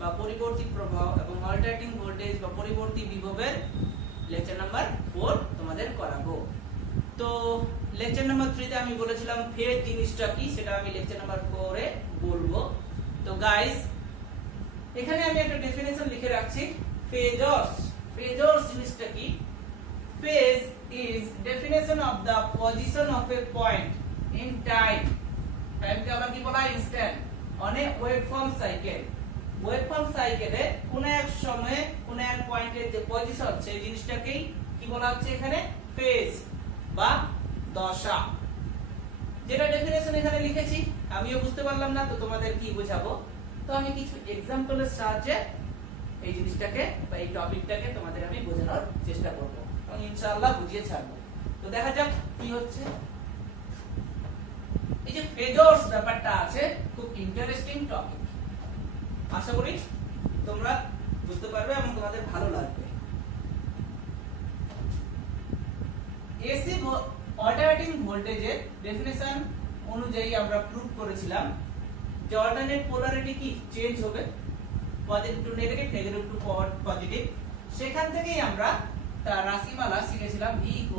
বা পরিবর্তী প্রবাহ এবং অল্টারনেটিং ভোল্টেজ বা পরিবর্তী বিভবের লেকচার নাম্বার 4 তোমাদের করাবো। তো লেকচার নাম্বার 3 তে আমি বলেছিলাম ফেজ জিনিসটা কি, সেটা আমি লেকচার নাম্বার 4 এ বলবো। তো গাইস, এখানে আমি একটা ডেফিনেশন লিখে রাখছি, ফেজর্স। ফেজর্স জিনিসটা কি? Phase is definition of the position of a point in time. টাইমকে আমরা কি বলা হয়? Instant on a waveform cycle. Waveform সাইকেলে কোন এক সময়ে কোন এক পয়েন্টের যে পজিশন, সেই জিনিসটাকেই কি বলা হচ্ছে এখানে? ফেজ বা দশা। যেটা ডেফিনেশন এখানে লিখেছি, আমিও বুঝতে পারলাম না, তো তোমাদের কি বোঝাবো? তো আমি কিছু এক্সাম্পলের সাহায্যে এই জিনিসটাকে বা এই টপিকটাকে তোমাদের আমি বোঝানোর চেষ্টা করব এবং ইনশাআল্লাহ বুঝিয়ে ছাড়বো। তো দেখা যাক কি হচ্ছে। এই যে ফেজর্স ব্যাপারটা আছে, খুব ইন্টারেস্টিং টপিক। আশা করি তোমরা বুঝতে পারবে এবং তোমাদের ভালো লাগবে। এসি অল্টারনেটিং ভোল্টেজের ডেফিনেশন অনুযায়ী আমরা প্রুভ করেছিলাম যে অল্টারনেট পোলারিটি কি চেঞ্জ হবে, positive to negative, negative to positive. সেখান থেকেই আমরা তার রাশিমালা শিখেছিলাম V =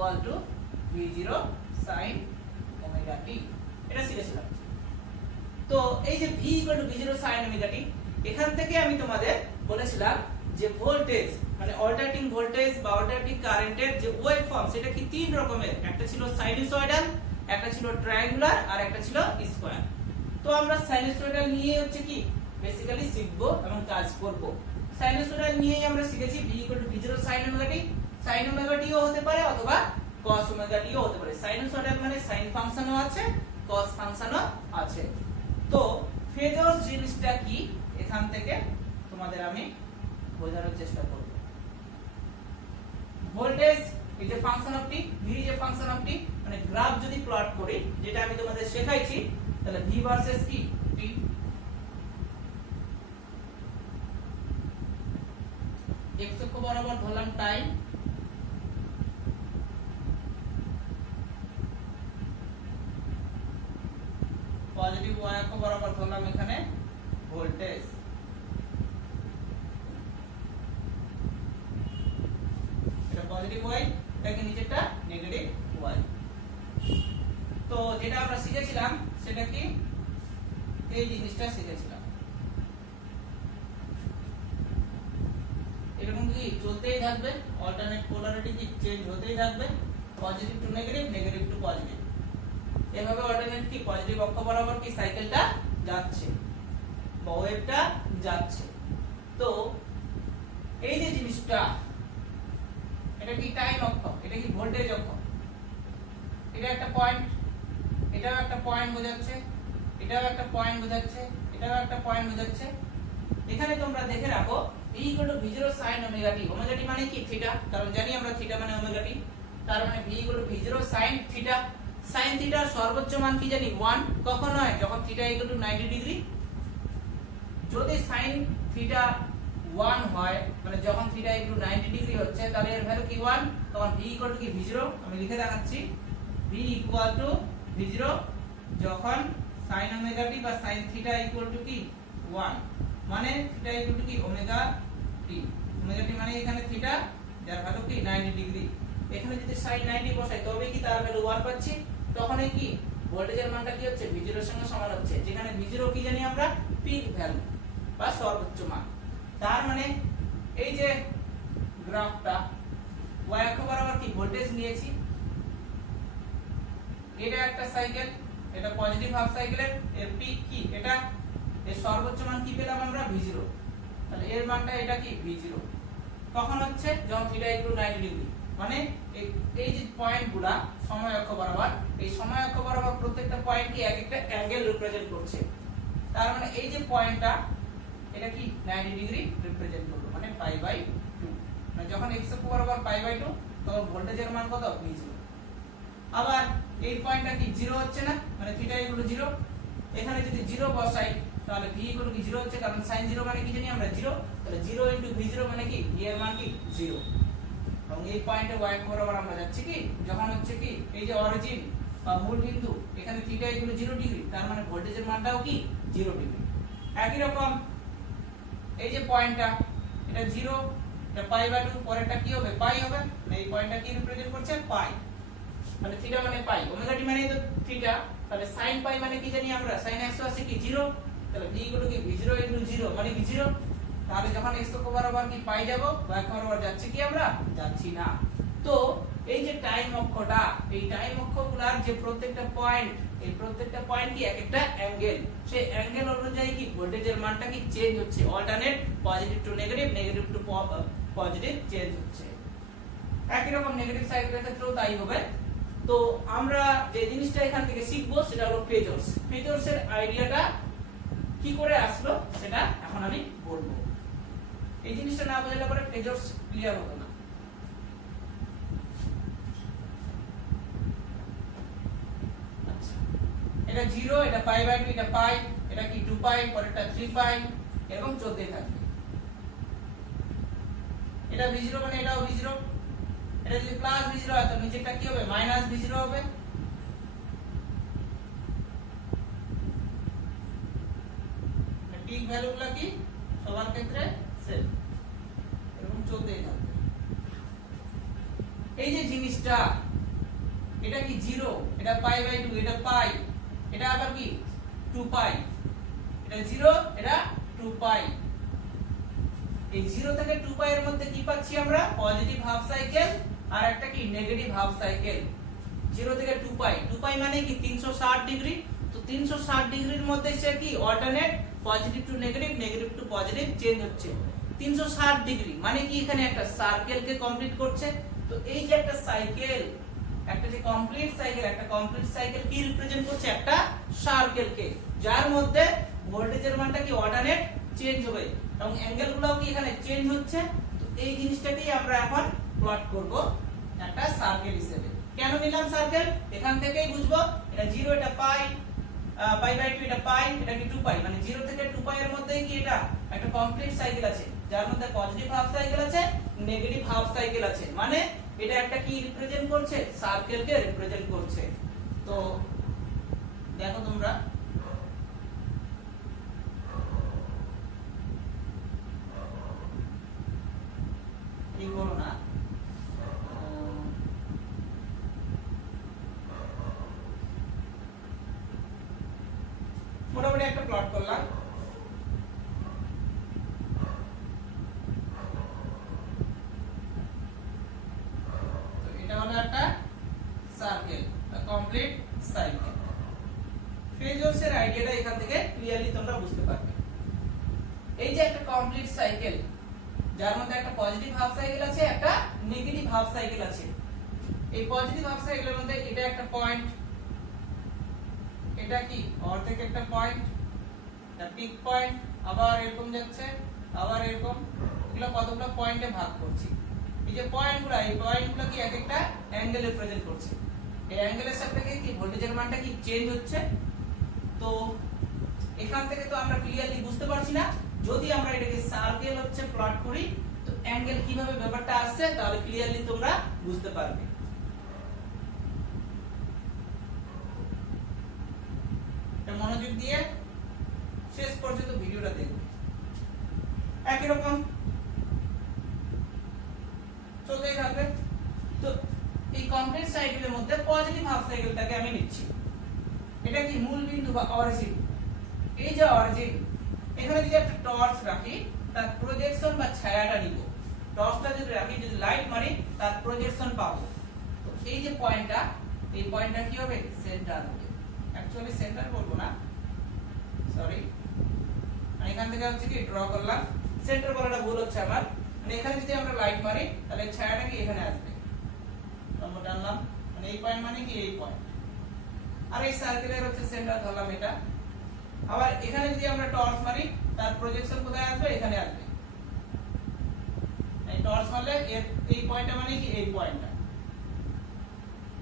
V0 sin ωt, এটা শিখেছিলাম। তো এই যে V = V0 sin ωt, এখান থেকে আমি তোমাদের বলেছিলাম যে ভোল্টেজ মানে অল্টারনেটিং ভোল্টেজ বা অল্টারনেটিং কারেন্টের যে ওয়েভ ফর্ম, সেটা কি তিন রকমের। একটা ছিল সাইনুসয়েডাল, একটা ছিল ট্রায়াঙ্গুলার, আর একটা ছিল স্কয়ার। তো আমরা সাইনুসয়েডাল নিয়ে হচ্ছে কি বেসিক্যালি শিখবো এবং কাজ করব। সাইনুসয়েডাল নিয়েই আমরা শিখেছি V = V0 sin ωt। sin ωt ও হতে পারে অথবা cos ωt ও হতে পারে। সাইনুসয়েডাল মানে সাইন ফাংশনও আছে, cos ফাংশনও আছে। তো ফেজর্স জিনিসটা কি, এখান থেকে তোমাদের আমি বোঝানোর চেষ্টা করব। Voltage is a function of T, V is a function of T, মানে গ্রাফ যদি প্লট করি, যেটা আমি তোমাদের শেখাইছি, তাহলে V ভার্সেস কি t। x অক্ষ বরাবর ধরলাম টাইম, পজিটিভ y অক্ষ বরাবর ধরলাম এখানে ভোল্টেজ। এটা পজিটিভ y, এটাকে নিচেরটা নেগেটিভ y। তো যেটা আমরা শিখেছিলাম সেটা কি, এই জিনিসটা শিখেছিলাম। এরকম কি চলতেই থাকবে, অল্টারনেট পোলারিটি কি চেঞ্জ হতেই থাকবে, positive to negative, negative to positive. এভাবে অল্টারনেট কি পজিটিভ অক্ষ বরাবর কি সাইকেলটা যাচ্ছে বা ওয়েভটা যাচ্ছে। তো এই যে জিনিসটা, এটা কি টাইম অক্ষ, এটা কি ভোল্টেজ অক্ষ। এটা একটা পয়েন্ট, এটাও একটা পয়েন্ট বোঝাচ্ছে, এটাও একটা পয়েন্ট বোঝাচ্ছে, এটাও একটা পয়েন্ট বোঝাচ্ছে। এখানে তোমরা দেখে রাখো V = V0 sin ωt। ωt মানে কি থিটা, কারণ জানি আমরা থিটা মানে ωt, তার মানে V = V0 sin theta. sin থিটার সর্বোচ্চ মান কি জানি 1। কখন হয়? যখন থিটা = 90 ডিগ্রি। যদি sin থিটা 1 হয়, মানে যখন থিটা = 90 ডিগ্রি হচ্ছে, তাহলে এর ভ্যালু কি 1। তখন V = কি V0, আমি লিখে দেখাচ্ছি। V = V0 যখন sin ωt বা sin থিটা = কি 1, মানে থিটা = কি ωt। ωt মানে এখানে থিটা, যার ভ্যালু কি 90 ডিগ্রি। এখানে যদি sin 90 বসাই তবে কি তার ভ্যালু 1 পাচ্ছি। তখন এই কি ভোল্টেজের মানটা কি হচ্ছে? V0 এর সঙ্গে সমান হচ্ছে, যেখানে V0 কি জানি আমরা পিক ভ্যালু বা সর্বোচ্চ মান। তার মানে এই যে গ্রাফটা y অক্ষ বরাবর কি ভোল্টেজ নিয়েছি, এটা একটা সাইকেল, এটা পজিটিভ হাফ সাইকেলের এর পিক কি, এটা এর সর্বোচ্চ মান কি পেলাম আমরা? V0। তাহলে এর মানটা এটা কি V0 কখন হচ্ছে? যখন থিটা = 90 ডিগ্রি। মানে এই যে পয়েন্টগুলা সময় অক্ষ বরাবর, এই সময় অক্ষ বরাবর প্রত্যেকটা পয়েন্ট কি এক একটা অ্যাঙ্গেল রিপ্রেজেন্ট করছে। তার মানে এই যে পয়েন্টটা, এটা কি 90 ডিগ্রি রিপ্রেজেন্ট করলো, মানে π/2। মানে যখন x অক্ষ বরাবর π/2, তখন ভোল্টেজের মান কত? V0। আবার এই পয়েন্টটা কি 0 হচ্ছে না, মানে থিটা = 0। এখানে যদি 0 বসাই, তাহলে V = কি 0 হচ্ছে, কারণ sin 0 মানে কি জানি আমরা 0। তাহলে 0 * V0 মানে কি V এর মান কি 0। এবং এই পয়েন্টে y অক্ষ বরাবর আমরা যাচ্ছি কি, যখন হচ্ছে কি এই যে অরিজিন বা মূল বিন্দু, এখানে থিটা = 0 ডিগ্রি, তার মানে ভোল্টেজের মানটাও কি 0 ডিগ্রি। একই রকম এই যে পয়েন্টটা এটা 0, এটা পাই বাই 2, পরেরটা কি হবে পাই হবে, মানে এই পয়েন্টটা কি রিপ্রেজেন্ট করছে পাই, মানে থিটা মানে পাই, ওমেগা টি মানে তো থিটা, তাহলে sin পাই মানে কি জানি আমরা sin x আছে কি 0, তাহলে v কি v0 0 মানে কি 0, তাহলে যখন x অক্ষ বরাবর কি পাই যাব y অক্ষ বরাবর যাচ্ছে কি আমরা যাচ্ছি না। তো এই যে টাইম অক্ষটা, এই টাইম অক্ষগুলোর যে প্রত্যেকটা পয়েন্ট, এই প্রত্যেকটা পয়েন্ট কি এক একটা অ্যাঙ্গেল, সেই অ্যাঙ্গেল অনুযায়ী কি ভোল্টেজের মানটা কি চেঞ্জ হচ্ছে, alternate positive to negative, negative to positive change হচ্ছে। একই রকম নেগেটিভ সাইকেলের ক্ষেত্রেও তাই হবে। তো আমরা যে জিনিসটা এখান থেকে শিখবো সেটা হলো ফেজরস। ফেজরসের আইডিয়াটা কি করে আসলো সেটা এখন আমি বলবো। এই জিনিসটা না বুঝলে পরে ফেজরস ক্লিয়ার হতো না। আচ্ছা, এটা 0, এটা পাই বাই 2, এটা পাই, এটা কি 2 পাই, পরেরটা 3 পাই, এরকম চলতেই থাকবে। এটা v0 মানে এটাও v0, এটা যদি প্লাস v0 হয় তো নিচেরটা কি হবে মাইনাস v0 হবে। পিক ভ্যালুগুলো কি সবার ক্ষেত্রে সেম, এরকম চলতেই থাকবে। এই যে জিনিসটা এটা কি 0, এটা পাই বাই 2, এটা পাই, এটা আবার কি 2 পাই, এটা 0, এটা 2 পাই। এই 0 থেকে 2 পাই এর মধ্যে কি পাচ্ছি আমরা পজিটিভ হাফ সাইকেল আর একটা কি নেগেটিভ হাফ সাইকেল। 0 থেকে 2 পাই, 2 পাই মানে কি 360 ডিগ্রি, তো 360 ডিগ্রির মধ্যে সে কি alternate positive to negative, negative to positive change হচ্ছে। 360 ডিগ্রি মানে কি এখানে একটা সার্কেলকে কমপ্লিট করছে। তো এই যে একটা সাইকেল, একটা যে কমপ্লিট সাইকেল, একটা কমপ্লিট সাইকেল কি রিপ্রেজেন্ট করছে একটা সার্কেলকে, যার মধ্যে ভোল্টেজের মানটা কি অল্টারনেট চেঞ্জ হবে এবং অ্যাঙ্গেলগুলোও কি এখানে চেঞ্জ হচ্ছে। তো এই জিনিসটাকেই আমরা এখন প্লট করব একটা সার্কেল হিসেবে। কেন নিলাম সার্কেল এখান থেকেই বুঝবো। এটা 0, এটা পাই, পাই বাই 2, এটা পাই, এটা কি 2 পাই, মানে 0 থেকে 2 পাই এর মধ্যে কি এটা একটা কমপ্লিট সাইকেল আছে, যার মধ্যে পজিটিভ হাফ সাইকেল আছে, নেগেটিভ হাফ সাইকেল আছে, মানে এটা একটা কি রিপ্রেজেন্ট করছে সার্কেলকে রিপ্রেজেন্ট করছে। তো দেখো তোমরা এই করো না, মোটামুটি একটা প্লট করলাম। তো এটা হলো একটা সার্কেল, কমপ্লিট সাইকেল। ফেজরসের আইডিয়াটা এখান থেকে ক্লিয়ারলি তোমরা বুঝতে পারবে। এই যে একটা কমপ্লিট সাইকেল, যার মধ্যে একটা পজিটিভ হাফ সাইকেল আছে, একটা নেগেটিভ হাফ সাইকেল আছে। এই পজিটিভ হাফ সাইকেলের মধ্যে এটা একটা পয়েন্ট, এটা কি অর্ধেক একটা পয়েন্ট, এটা পিক পয়েন্ট, আবার এরকম যাচ্ছে, আবার এরকম, এগুলো কতগুলো পয়েন্টে ভাগ করছি। এই যে পয়েন্টগুলো, এই পয়েন্টগুলো কি এক একটা অ্যাঙ্গেল রিপ্রেজেন্ট করছে। এই অ্যাঙ্গেলের সাপেক্ষে কি ভোল্টেজের মানটা কি চেঞ্জ হচ্ছে। তো এখান থেকে তো আমরা ক্লিয়ারলি বুঝতে পারছি না, যদি আমরা এটাকে সার্কেল হচ্ছে প্লট করি তো অ্যাঙ্গেল কিভাবে ব্যাপারটা আসছে তাহলে ক্লিয়ারলি তোমরা বুঝতে পারবে। মনোযোগ দিয়ে শেষ পর্যন্ত ভিডিওটা দেখবে। একই রকম চলতেই থাকবে। তো এই কমপ্লিট সাইকেলের মধ্যে পজিটিভ হাফ সাইকেলটাকে আমি নিচ্ছি, এটা কি মূল বিন্দু বা অরিজিন। এই যে অরিজিন, এখানে যদি একটা টর্চ রাখি তার প্রজেকশন বা ছায়াটা নিব। টর্চটা যদি রাখি, যদি লাইট মারি তার প্রজেকশন পাবো। তো এই যে পয়েন্টটা, এই পয়েন্টটা কি হবে সেন্টার হবে। অ্যাকচুয়ালি সেন্টার বলবো না, সরি, মানে এখান থেকে হচ্ছে কি ড্র করলাম, সেন্টার বলাটা ভুল হচ্ছে আমার। মানে এখানে যদি আমরা লাইট মারি তাহলে ছায়াটা কি এখানে আসবে, লম্ব টানলাম, মানে এই পয়েন্ট মানে কি এই পয়েন্ট, আর এই সার্কেলের হচ্ছে সেন্টার ধরলাম এটা। আবার এখানে যদি আমরা টর্চ মারি তার প্রজেকশন কোথায় আসবে, এখানে আসবে। এই টর্চ মারলে এই পয়েন্টটা মানে কি এই পয়েন্টটা,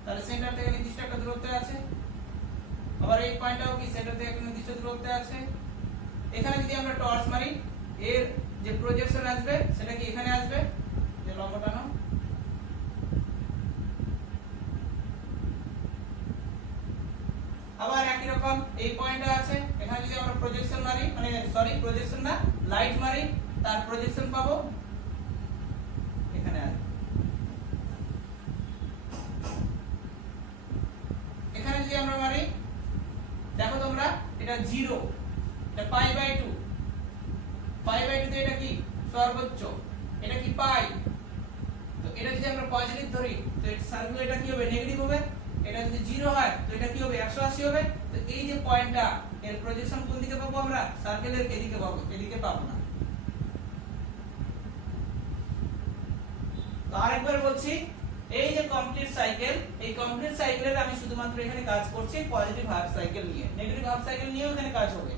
তাহলে সেন্টার থেকে নির্দিষ্ট একটা দূরত্বে আছে। আবার এই পয়েন্টটাও কি সেন্টার থেকে একটা নির্দিষ্ট দূরত্বে আছে। এখানে যদি আমরা টর্চ মারি এর যে প্রজেকশন আসবে সেটা কি এখানে আসবে, যে লম্ব টানো। আবার একই রকম এই পয়েন্টটা আছে, এখানে যদি আমরা প্রজেকশন মারি, মানে সরি প্রজেকশন না লাইট মারি তার প্রজেকশন পাবো এখানে আসবে। এখানে যদি আমরা মারি দেখো তোমরা এটা 0, এটা π/2, π/2 তে এটা কি সর্বোচ্চ, এটা কি পাই। তো এটা যদি আমরা পজিটিভ ধরি তো এটা সার্কেল এটা কি হবে নেগেটিভ হবে, এটা যদি 0 হয় তো এটা কি হবে 180 হবে। তো এই যে পয়েন্টটা এর প্রজেকশন কোন দিকে পাবো আমরা, সার্কেলের এদিকে পাবো, এদিকে পাবো না। তো আরেকবার বলছি, এই যে কমপ্লিট সাইকেল, এই কমপ্লিট সাইকেলের আমি শুধুমাত্র এখানে কাজ করছি পজিটিভ হাফ সাইকেল নিয়ে, নেগেটিভ হাফ সাইকেল নিয়েও এখানে কাজ হবে।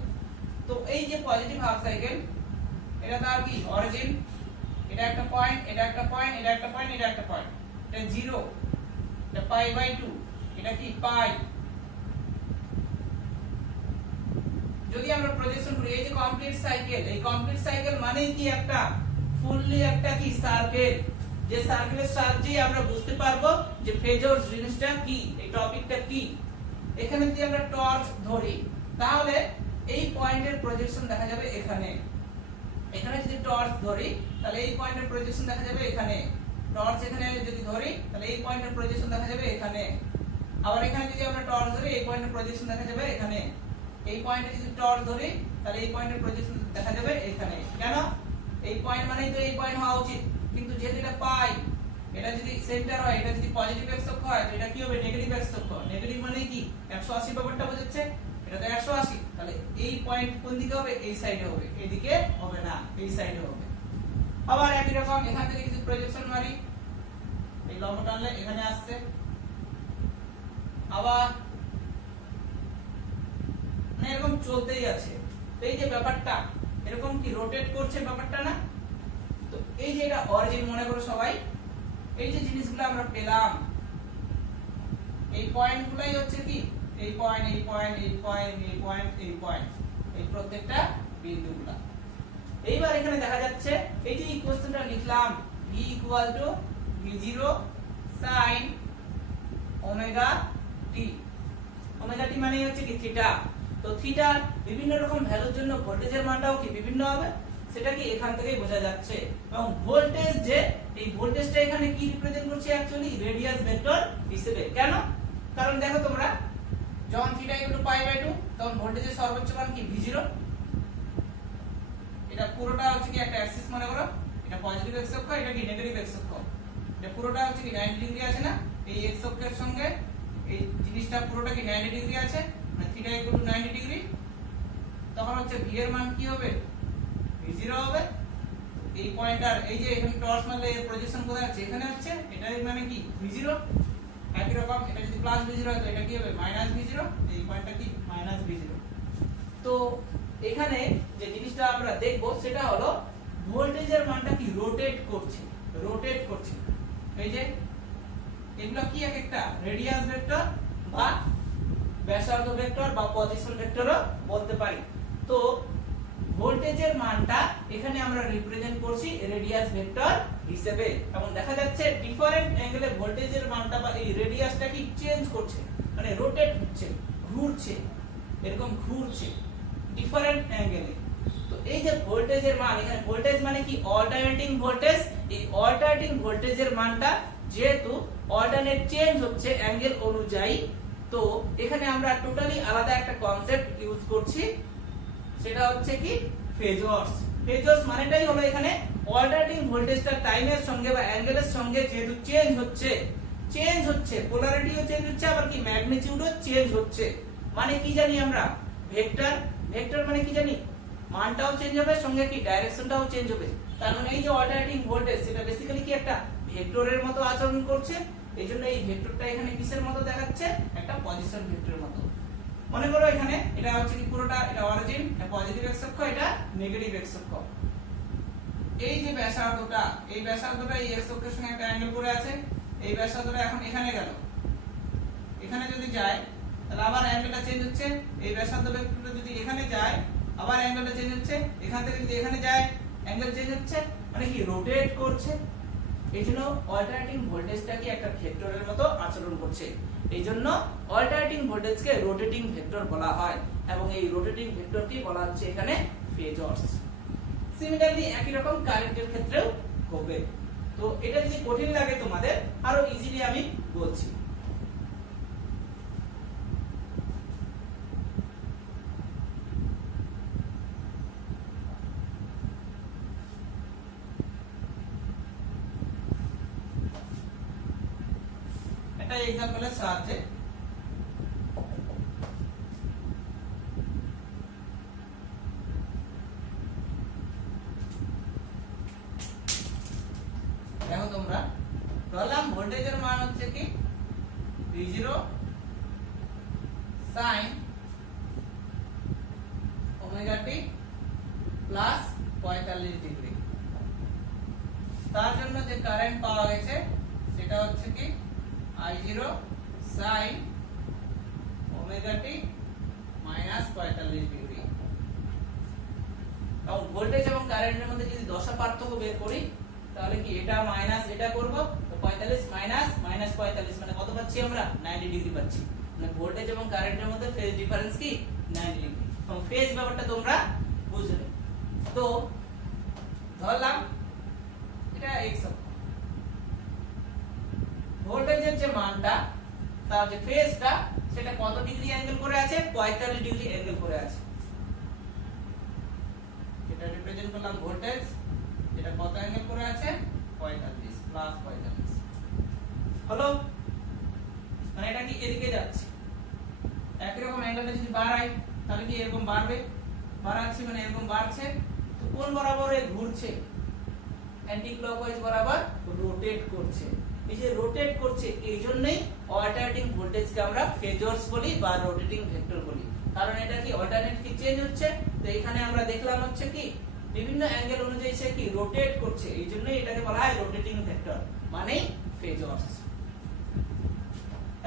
তো এই যে পজিটিভ হাফ সাইকেল, এটা তার কি অরিজিন, এটা একটা পয়েন্ট, এটা একটা পয়েন্ট, এটা একটা পয়েন্ট, এটা একটা পয়েন্ট, এটা 0, এটা π/2, এটা কি পাই। যদি আমরা প্রজেকশন করি এই যে কমপ্লিট সাইকেল, এই কমপ্লিট সাইকেল মানে কি একটা ফুললি একটা কি সার্কেল, যে সার্কেলের সাহায্যে আমরা বুঝতে পারবো যে ফেজর জিনিসটা কি, এই টপিকটা কি। এখানে যদি আমরা টর্চ ধরি তাহলে এই পয়েন্টের প্রজেকশন দেখা যাবে এখানে, এখানে যদি টর্চ ধরি তাহলে এই পয়েন্টের প্রজেকশন দেখা যাবে এখানে, টর্চ এখানে যদি ধরি তাহলে এই পয়েন্টের প্রজেকশন দেখা যাবে এখানে, আবার এখানে যদি আমরা টর্চ ধরি এই পয়েন্টের প্রজেকশন দেখা যাবে এখানে, এই পয়েন্টে যদি টর্চ ধরি তাহলে এই পয়েন্টের প্রজেকশন দেখা যাবে এখানে। কেন, এই পয়েন্ট মানেই তো এই পয়েন্ট হওয়া উচিত, কিন্তু যেহেতু এটা পাই, এটা যদি সেন্টার হয়, এটা যদি পজিটিভ এক্স অক্ষ হয় তো এটা কি হবে নেগেটিভ এক্স অক্ষ। নেগেটিভ মানে কি 180 ব্যাপারটা বোঝাচ্ছে, এটা তো 180, তাহলে এই পয়েন্ট কোন দিকে হবে, এই সাইডে হবে, এইদিকে হবে না, এই সাইডে হবে। আবার একই রকম এখান থেকে যদি প্রজেকশন মারি, এই লম্ব টানলে এখানে আসছে, আবার মানে এরকম চলতেই আছে। তো এই যে ব্যাপারটা এরকম কি রোটেট করছে ব্যাপারটা না। তো এই যে এটা অরিজিন মনে করো সবাই, এই যে জিনিসগুলো আমরা পেলাম, এই পয়েন্টগুলাই হচ্ছে কি এই পয়েন্ট, এই পয়েন্ট, এই পয়েন্ট, এই পয়েন্ট, এই পয়েন্ট, এই প্রত্যেকটা বিন্দুগুলো। এইবার এখানে দেখা যাচ্ছে এই যে ইকুয়েশনটা লিখলাম v = v0 sin omega T, omega T মানে হচ্ছে কি থিটা। তো থিটার বিভিন্ন রকম ভ্যালুর জন্য ভোল্টেজের মানটাও কি বিভিন্ন হবে, সেটা কি এখান থেকেই বোঝা যাচ্ছে। এবং ভোল্টেজ যে এই ভোল্টেজটা এখানে কি রিপ্রেজেন্ট করছে অ্যাকচুয়ালি রেডিয়াস ভেক্টর হিসেবে। কেন, কারণ দেখো তোমরা যখন থিটা = π/2 তখন ভোল্টেজের সর্বোচ্চ মান কি v0, এটা পুরোটা হচ্ছে কি একটা অ্যাক্সিস মনে করো, এটা পজিটিভ এক্স অক্ষ, এটা কি নেগেটিভ এক্স অক্ষ, এটা পুরোটা হচ্ছে কি 90 ডিগ্রি আছে না, এই এক্স অক্ষের সঙ্গে এই জিনিসটা পুরোটা কি 90 ডিগ্রি আছে, মানে থিটা = 90 ডিগ্রি, তখন হচ্ছে v এর মান কি হবে v0 হবে। এই পয়েন্টার এই যে এখানে টর্চ মারলে এর প্রজেকশন কোথায় আছে, এখানে হচ্ছে, এটার মানে কি v0। একই রকম এটা যদি প্লাস v0 হয় তো এটা কি হবে মাইনাস v0, এই পয়েন্টটা কি মাইনাস v0। তো এখানে যে জিনিসটা আমরা দেখব সেটা হলো ভোল্টেজের মানটা কি রোটেট করছে, রোটেট করছে। এই যে এগুলো কি এক একটা রেডিয়াস ভেক্টর বা ব্যাসার্ধ ভেক্টর বা পজিশন ভেক্টরও বলতে পারি। তো ভোল্টেজের মানটা এখানে আমরা রিপ্রেজেন্ট করছি রেডিয়াস ভেক্টর হিসেবে, এবং দেখা যাচ্ছে ডিফারেন্ট অ্যাঙ্গেলে ভোল্টেজের মানটা বা এই রেডিয়াসটা কি চেঞ্জ করছে, মানে রোটেট হচ্ছে, ঘুরছে, এরকম ঘুরছে ডিফারেন্ট অ্যাঙ্গেলে। তো এই যে ভোল্টেজের মান, এখানে ভোল্টেজ মানে কি অল্টারনেটিং ভোল্টেজ, এই অল্টারনেটিং ভোল্টেজের মানটা যেহেতু অল্টারনেট চেঞ্জ হচ্ছে অ্যাঙ্গেল অনুযায়ী, তো এখানে আমরা টোটালি আলাদা একটা কনসেপ্ট ইউজ করছি, সেটা হচ্ছে কি ফেজরস। ফেজরস মানেটাই হলো এখানে অল্টারনেটিং ভোল্টেজটা টাইমের সঙ্গে বা অ্যাঙ্গেলের সঙ্গে যেহেতু চেঞ্জ হচ্ছে, পোলারিটিও চেঞ্জ হচ্ছে, আবার কি ম্যাগনিটিউডও চেঞ্জ হচ্ছে। মানে কি জানি আমরা ভেক্টর, ভেক্টর মানে কি জানি মানটাও চেঞ্জ হবে, সঙ্গে কি ডাইরেকশনটাও চেঞ্জ হবে। তার মানে এই যে অল্টারনেটিং ভোল্টেজ সেটা বেসিক্যালি কি একটা ভেক্টরের মতো আচরণ করছে, এইজন্য এই ভেক্টরটা এখানে কিসের মতো দেখাচ্ছে, একটা পজিশন ভেক্টরের মতো। মনে করো এখানে এটা হচ্ছে কি পুরোটা এটা অরিজিন, এটা পজিটিভ এক্স অক্ষ, এটা নেগেটিভ এক্স অক্ষ। এই যে ব্যাসার্ধটা, এই ব্যাসার্ধটা এই এক্স অক্ষের সঙ্গে একটা অ্যাঙ্গেল করে আছে, এই ব্যাসার্ধটা এখন এখানে গেল, এখানে যদি যায় তাহলে আবার অ্যাঙ্গেলটা চেঞ্জ হচ্ছে। এই ব্যাসার্ধ ভেক্টরটা যদি এখানে যায় আবার অ্যাঙ্গেলটা চেঞ্জ হচ্ছে, এখান থেকে যদি এখানে যায় অ্যাঙ্গেল চেঞ্জ হচ্ছে, মানে কি রোটেট করছে। এইজন্য অল্টারনেটিং ভোল্টেজটা কি একটা ভেক্টরের মতো আচরণ করছে, এইজন্য অল্টারনেটিং ভোল্টেজকে রোটেটিং ভেক্টর বলা হয়, এবং এই রোটেটিং ভেক্টরকে বলা হচ্ছে এখানে ফেজরস। সিমিলারলি একই রকম কারেন্টের ক্ষেত্রেও হবে। তো এটা যদি কঠিন লাগে তোমাদের, আরো ইজিলি আমি বলছি। একটা এক্সাম্পলের সাহায্যে দেখো তোমরা, ধরলাম ভোল্টেজের মান হচ্ছে কি V0 sin omega t plus 45 degree. তার জন্য যে কারেন্ট পাওয়া গেছে সেটা হচ্ছে কি I0 sin omega t minus 45 degree. এবং ভোল্টেজ এবং কারেন্টের মধ্যে যদি দশা পার্থক্য বের করি তাহলে কি এটা মাইনাস এটা করব, তো 45 মাইনাস মাইনাস 45 মানে কত পাচ্ছি আমরা 90 ডিগ্রি পাচ্ছি। মানে ভোল্টেজ এবং কারেন্টের মধ্যে ফেজ ডিফারেন্স কি 90 ডিগ্রি। তো ফেজ ব্যাপারটা তোমরা বুঝলে। তো ধরলাম এটা x অক্ষ, ভোল্টেজের যে মানটা তার যে ফেজটা সেটা কত ডিগ্রি অ্যাঙ্গেল করে আছে 45 ডিগ্রি অ্যাঙ্গেল করে আছে। এটা রিপ্রেজেন্ট করলাম ভোল্টেজ, এটা কত অ্যাঙ্গেল করে আছে 45 প্লাস 45 হলো। মানে এটা কি এদিকে যাচ্ছে, একই রকম অ্যাঙ্গেলটা যদি বাড়াই তাহলে কি এরকম বাড়বে, বাড়াচ্ছে মানে এরকম বাড়ছে। তো কোন বরাবর এ ঘুরছে, অ্যান্টি ক্লকওয়াইজ বরাবর রোটেট করছে। এই যে রোটেট করছে এই জন্যই অল্টারনেটিং ভোল্টেজকে আমরা ফেজরস বলি বা রোটেটিং ভেক্টর বলি, কারণ এটা কি অল্টারনেট কি চেঞ্জ হচ্ছে। তো এখানে আমরা দেখলাম হচ্ছে কি বিভিন্ন অ্যাঙ্গেল অনুযায়ী সে কি রোটেট করছে, এই জন্যই এটাকে বলা হয় রোটেটিং ভেক্টর মানে ফেজরস।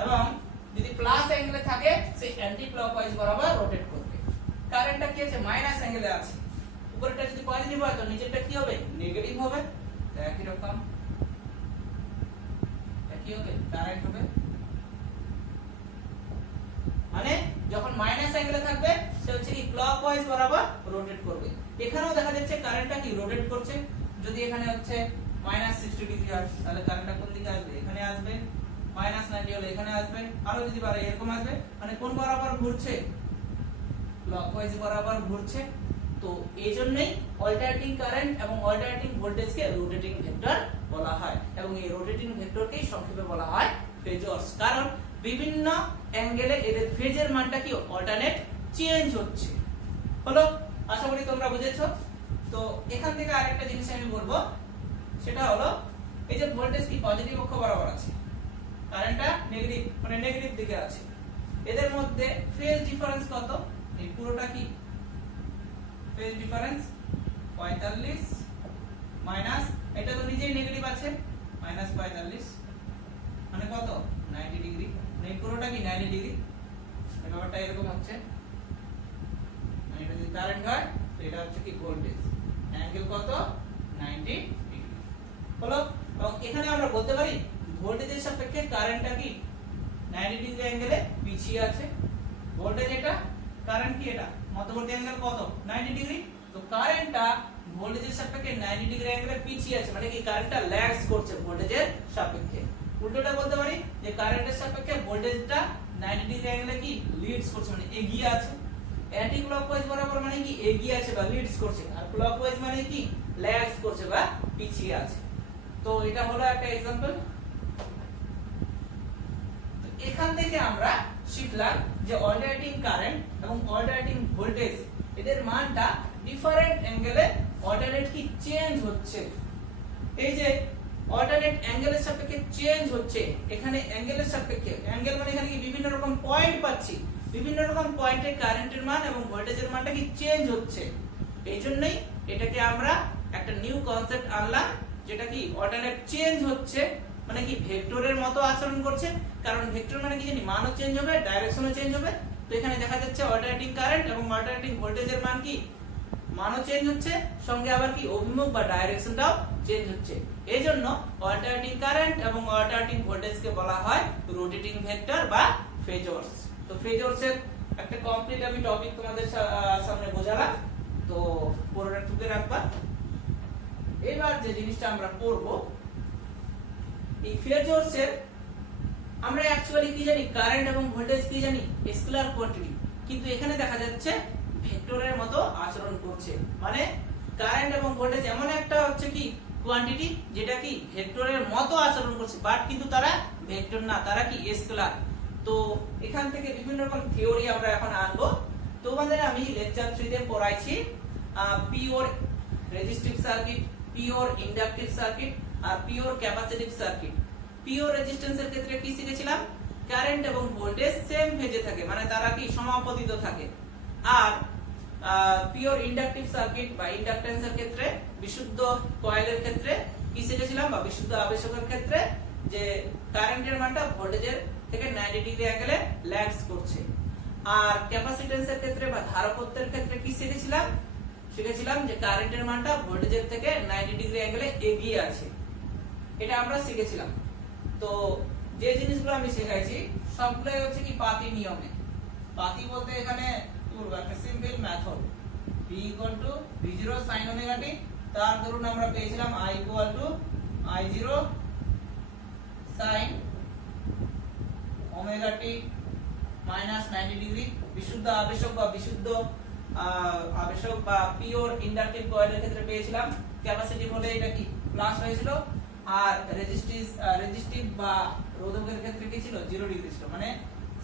এবং যদি প্লাস অ্যাঙ্গেলে থাকে সে অ্যান্টি ক্লকওয়াইজ বরাবর রোটেট করবে। কারেন্টটা কি আছে মাইনাস অ্যাঙ্গেলে আছে, উপরেরটা যদি পজিটিভ হয় তো নিচেরটা কি হবে নেগেটিভ হবে। তো একই রকম একই হবে কারেন্ট হবে, মানে যখন মাইনাস অ্যাঙ্গেলে থাকবে সে হচ্ছে কি ক্লকওয়াইজ বরাবর রোটেট করবে। এখানেও দেখা যাচ্ছে কারেন্টটা কি রোটেট করছে। যদি এখানে হচ্ছে -60 ডিগ্রি হয় তাহলে কারেন্টটা কোন দিকে আসবে, এখানে আসবে। -90 হলে এখানে আসবে, আরো যদি বাড়ে এরকম আসবে। মানে কোন বরাবর ঘুরছে ক্লকওয়াইজ বরাবর ঘুরছে। তো এইজন্যই অল্টারনেটিং কারেন্ট এবং অল্টারনেটিং ভোল্টেজকে রোটেটিং ভেক্টর বলা হয়, এবং এই রোটেটিং ভেক্টরকেই সংক্ষেপে বলা হয় ফেজরস, কারণ বিভিন্ন অ্যাঙ্গেলে এদের ফেজের মানটা কি অল্টারনেট চেঞ্জ হচ্ছে। হলো, আশা করি তোমরা বুঝেছো। তো এখান থেকে আরেকটা জিনিস আমি বলবো, সেটা হলো এই যে ভোল্টেজ কি পজিটিভ অক্ষ বরাবর আছে, কারেন্টটা নেগেটিভ মানে নেগেটিভ দিকে আছে, এদের মধ্যে ফেজ ডিফারেন্স কত, এই পুরোটা কি ফেজ ডিফারেন্স 45 মাইনাস এটা তো নিজেই নেগেটিভ আছে -45 মানে কত 90 ডিগ্রি। এই পুরোটা কি 90 ডিগ্রি। এই ব্যাপারটা এরকম হচ্ছে, এটা যদি কারেন্ট হয় তো এটা হচ্ছে কি ভোল্টেজ, অ্যাঙ্গেল কত 90 ডিগ্রি। হলো, এবং এখানে আমরা বলতে পারি ভোল্টেজের সাপেক্ষে কারেন্টটা কি 90 ডিগ্রি অ্যাঙ্গেলে পিছিয়ে আছে। ভোল্টেজ এটা, কারেন্ট কি এটা, মধ্যবর্তী অ্যাঙ্গেল কত 90 ডিগ্রি। তো কারেন্টটা ভোল্টেজের সাপেক্ষে 90 ডিগ্রি অ্যাঙ্গেলে পিছিয়ে আছে, মানে কি কারেন্টটা ল্যাগস করছে ভোল্টেজের সাপেক্ষে। উল্টোটা বলতে পারি যে কারেন্টের সাপেক্ষে ভোল্টেজটা 90 ডিগ্রি অ্যাঙ্গেলে কি লিডস করছে, মানে এগিয়ে আছে। অ্যান্টি ক্লকওয়াইজ বরাবর মানে কি এগিয়ে আছে বা লিডস করছে, আর ক্লকওয়াইজ মানে কি ল্যাগস করছে বা পিছিয়ে আছে। তো এটা হলো একটা एग्जांपल। এখান থেকে আমরা শিখলাম যে অল্টারনেটিং কারেন্ট এবং অল্টারনেটিং ভোল্টেজ এদের মানটা ডিফারেন্ট অ্যাঙ্গেলে অল্টারনেট কি চেঞ্জ হচ্ছে। এই যে অল্টারনেট অ্যাঙ্গেলের সাপেক্ষে চেঞ্জ হচ্ছে, এখানে অ্যাঙ্গেলের সাপেক্ষে, অ্যাঙ্গেল মানে এখানে কি বিভিন্ন রকম পয়েন্ট পাচ্ছি, বিভিন্ন রকম পয়েন্টে কারেন্টের মান এবং ভোল্টেজের মানটা কি চেঞ্জ হচ্ছে। এইজন্যই এটাকে আমরা একটা নিউ কনসেপ্ট আনলাম, যেটা কি অল্টারনেট চেঞ্জ হচ্ছে মানে কি ভেক্টরের মতো আচরণ করছে। কারণ ভেক্টর মানে কি জানি মানও চেঞ্জ হবে, ডাইরেকশনও চেঞ্জ হবে। তো এখানে দেখা যাচ্ছে অল্টারনেটিং কারেন্ট এবং অল্টারনেটিং ভোল্টেজের মান কি মানও চেঞ্জ হচ্ছে, সঙ্গে আবার কি অভিমুখ বা ডাইরেকশনটাও চেঞ্জ হচ্ছে। এইজন্য অল্টারনেটিং কারেন্ট এবং অল্টারনেটিং ভোল্টেজকে বলা হয় রোটেটিং ভেক্টর বা ফেজরস। তো ফেজরসের একটা কমপ্লিট আমি টপিক তোমাদের সামনে বোঝালাম। তো পুরোটা টুকে রাখবা। এবার যে জিনিসটা আমরা করব, এই ফেজরসের আমরা অ্যাকচুয়ালি কি জানি, কারেন্ট এবং ভোল্টেজ কি জানি, স্কেলার কোয়ান্টিটি, কিন্তু এখানে দেখা যাচ্ছে ভেক্টরের মতো আচরণ করছে। মানে কারেন্ট এবং ভোল্টেজ এমন একটা হচ্ছে কি কোয়ান্টিটি যেটা কি ভেক্টরের মতো আচরণ করছে, বাট কিন্তু তারা ভেক্টর না, তারা কি স্কেলার। তো এখান থেকে বিভিন্ন রকম থিওরি আমরা এখন আনবো। তোমাদের আমি লেকচার 3 তে পড়াইছি pure resistive circuit, pure inductive circuit আর পিওর ক্যাপাসিটিভ সার্কিট। পিওর রেজিস্ট্যান্সের ক্ষেত্রে কি শিখেছিলাম, কারেন্ট এবং ভোল্টেজ সেম ফেজে থাকে, মানে তারা কি সমাপতিত থাকে। আর পিওর ইন্ডাকটিভ সার্কিট বা ইন্ডাকট্যান্সের ক্ষেত্রে, বিশুদ্ধ কয়েলের ক্ষেত্রে কি শিখেছিলাম, বা বিশুদ্ধ আবেশকের ক্ষেত্রে যে কারেন্টের মানটা ভোল্টেজের থেকে 90 ডিগ্রি অ্যাঙ্গেলে ল্যাগস করছে। আর ক্যাপাসিট্যান্সের ক্ষেত্রে বা ধারকত্বের ক্ষেত্রে কি শিখেছিলাম যে কারেন্টের মানটা ভোল্টেজের থেকে 90 ডিগ্রি অ্যাঙ্গেলে এগিয়ে আছে। এটা আমরা শিখেছিলাম। তো যে জিনিসগুলো আমি শেখাইছি সবগুলাই হচ্ছে কি পাতি নিয়মে। পাতি বলতে এখানে একটা simple method, p v0 sin omega t, তার ধরুন আমরা পেয়েছিলাম i i0 sin omega t minus 90 degree. বিশুদ্ধ আবেশক বা পিওর ইন্ডাকটিভ কয়েলের ক্ষেত্রে পেয়েছিলাম ক্যাপাসিটিভ হলে এটা কি প্লাস হয়েছিল, আর রেজিস্টিভ বা রোধকের ক্ষেত্রে কি ছিল 0 ডিগ্রি ছিল, মানে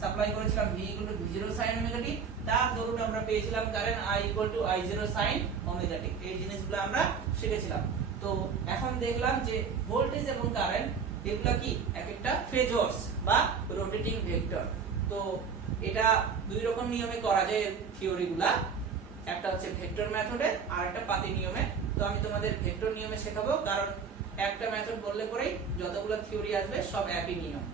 সাপ্লাই করেছিলাম v v0 sin omega t, তার দরুন আমরা পেয়েছিলাম current i i0 sin omega t। এই জিনিসগুলো আমরা শিখেছিলাম। তো এখন দেখলাম যে ভোল্টেজ এবং কারেন্ট এগুলা কি এক একটা ফেজরস বা রোটেটিং ভেক্টর। তো এটা দুই রকম নিয়মে করা যায় থিওরিগুলা, একটা হচ্ছে ভেক্টর মেথডে আর একটা পাতি নিয়মে। তো আমি তোমাদের ভেক্টর নিয়মে শেখাবো, কারণ একটা মেথড বললে পরেই যতগুলো থিওরি আসবে সব একই নিয়ম।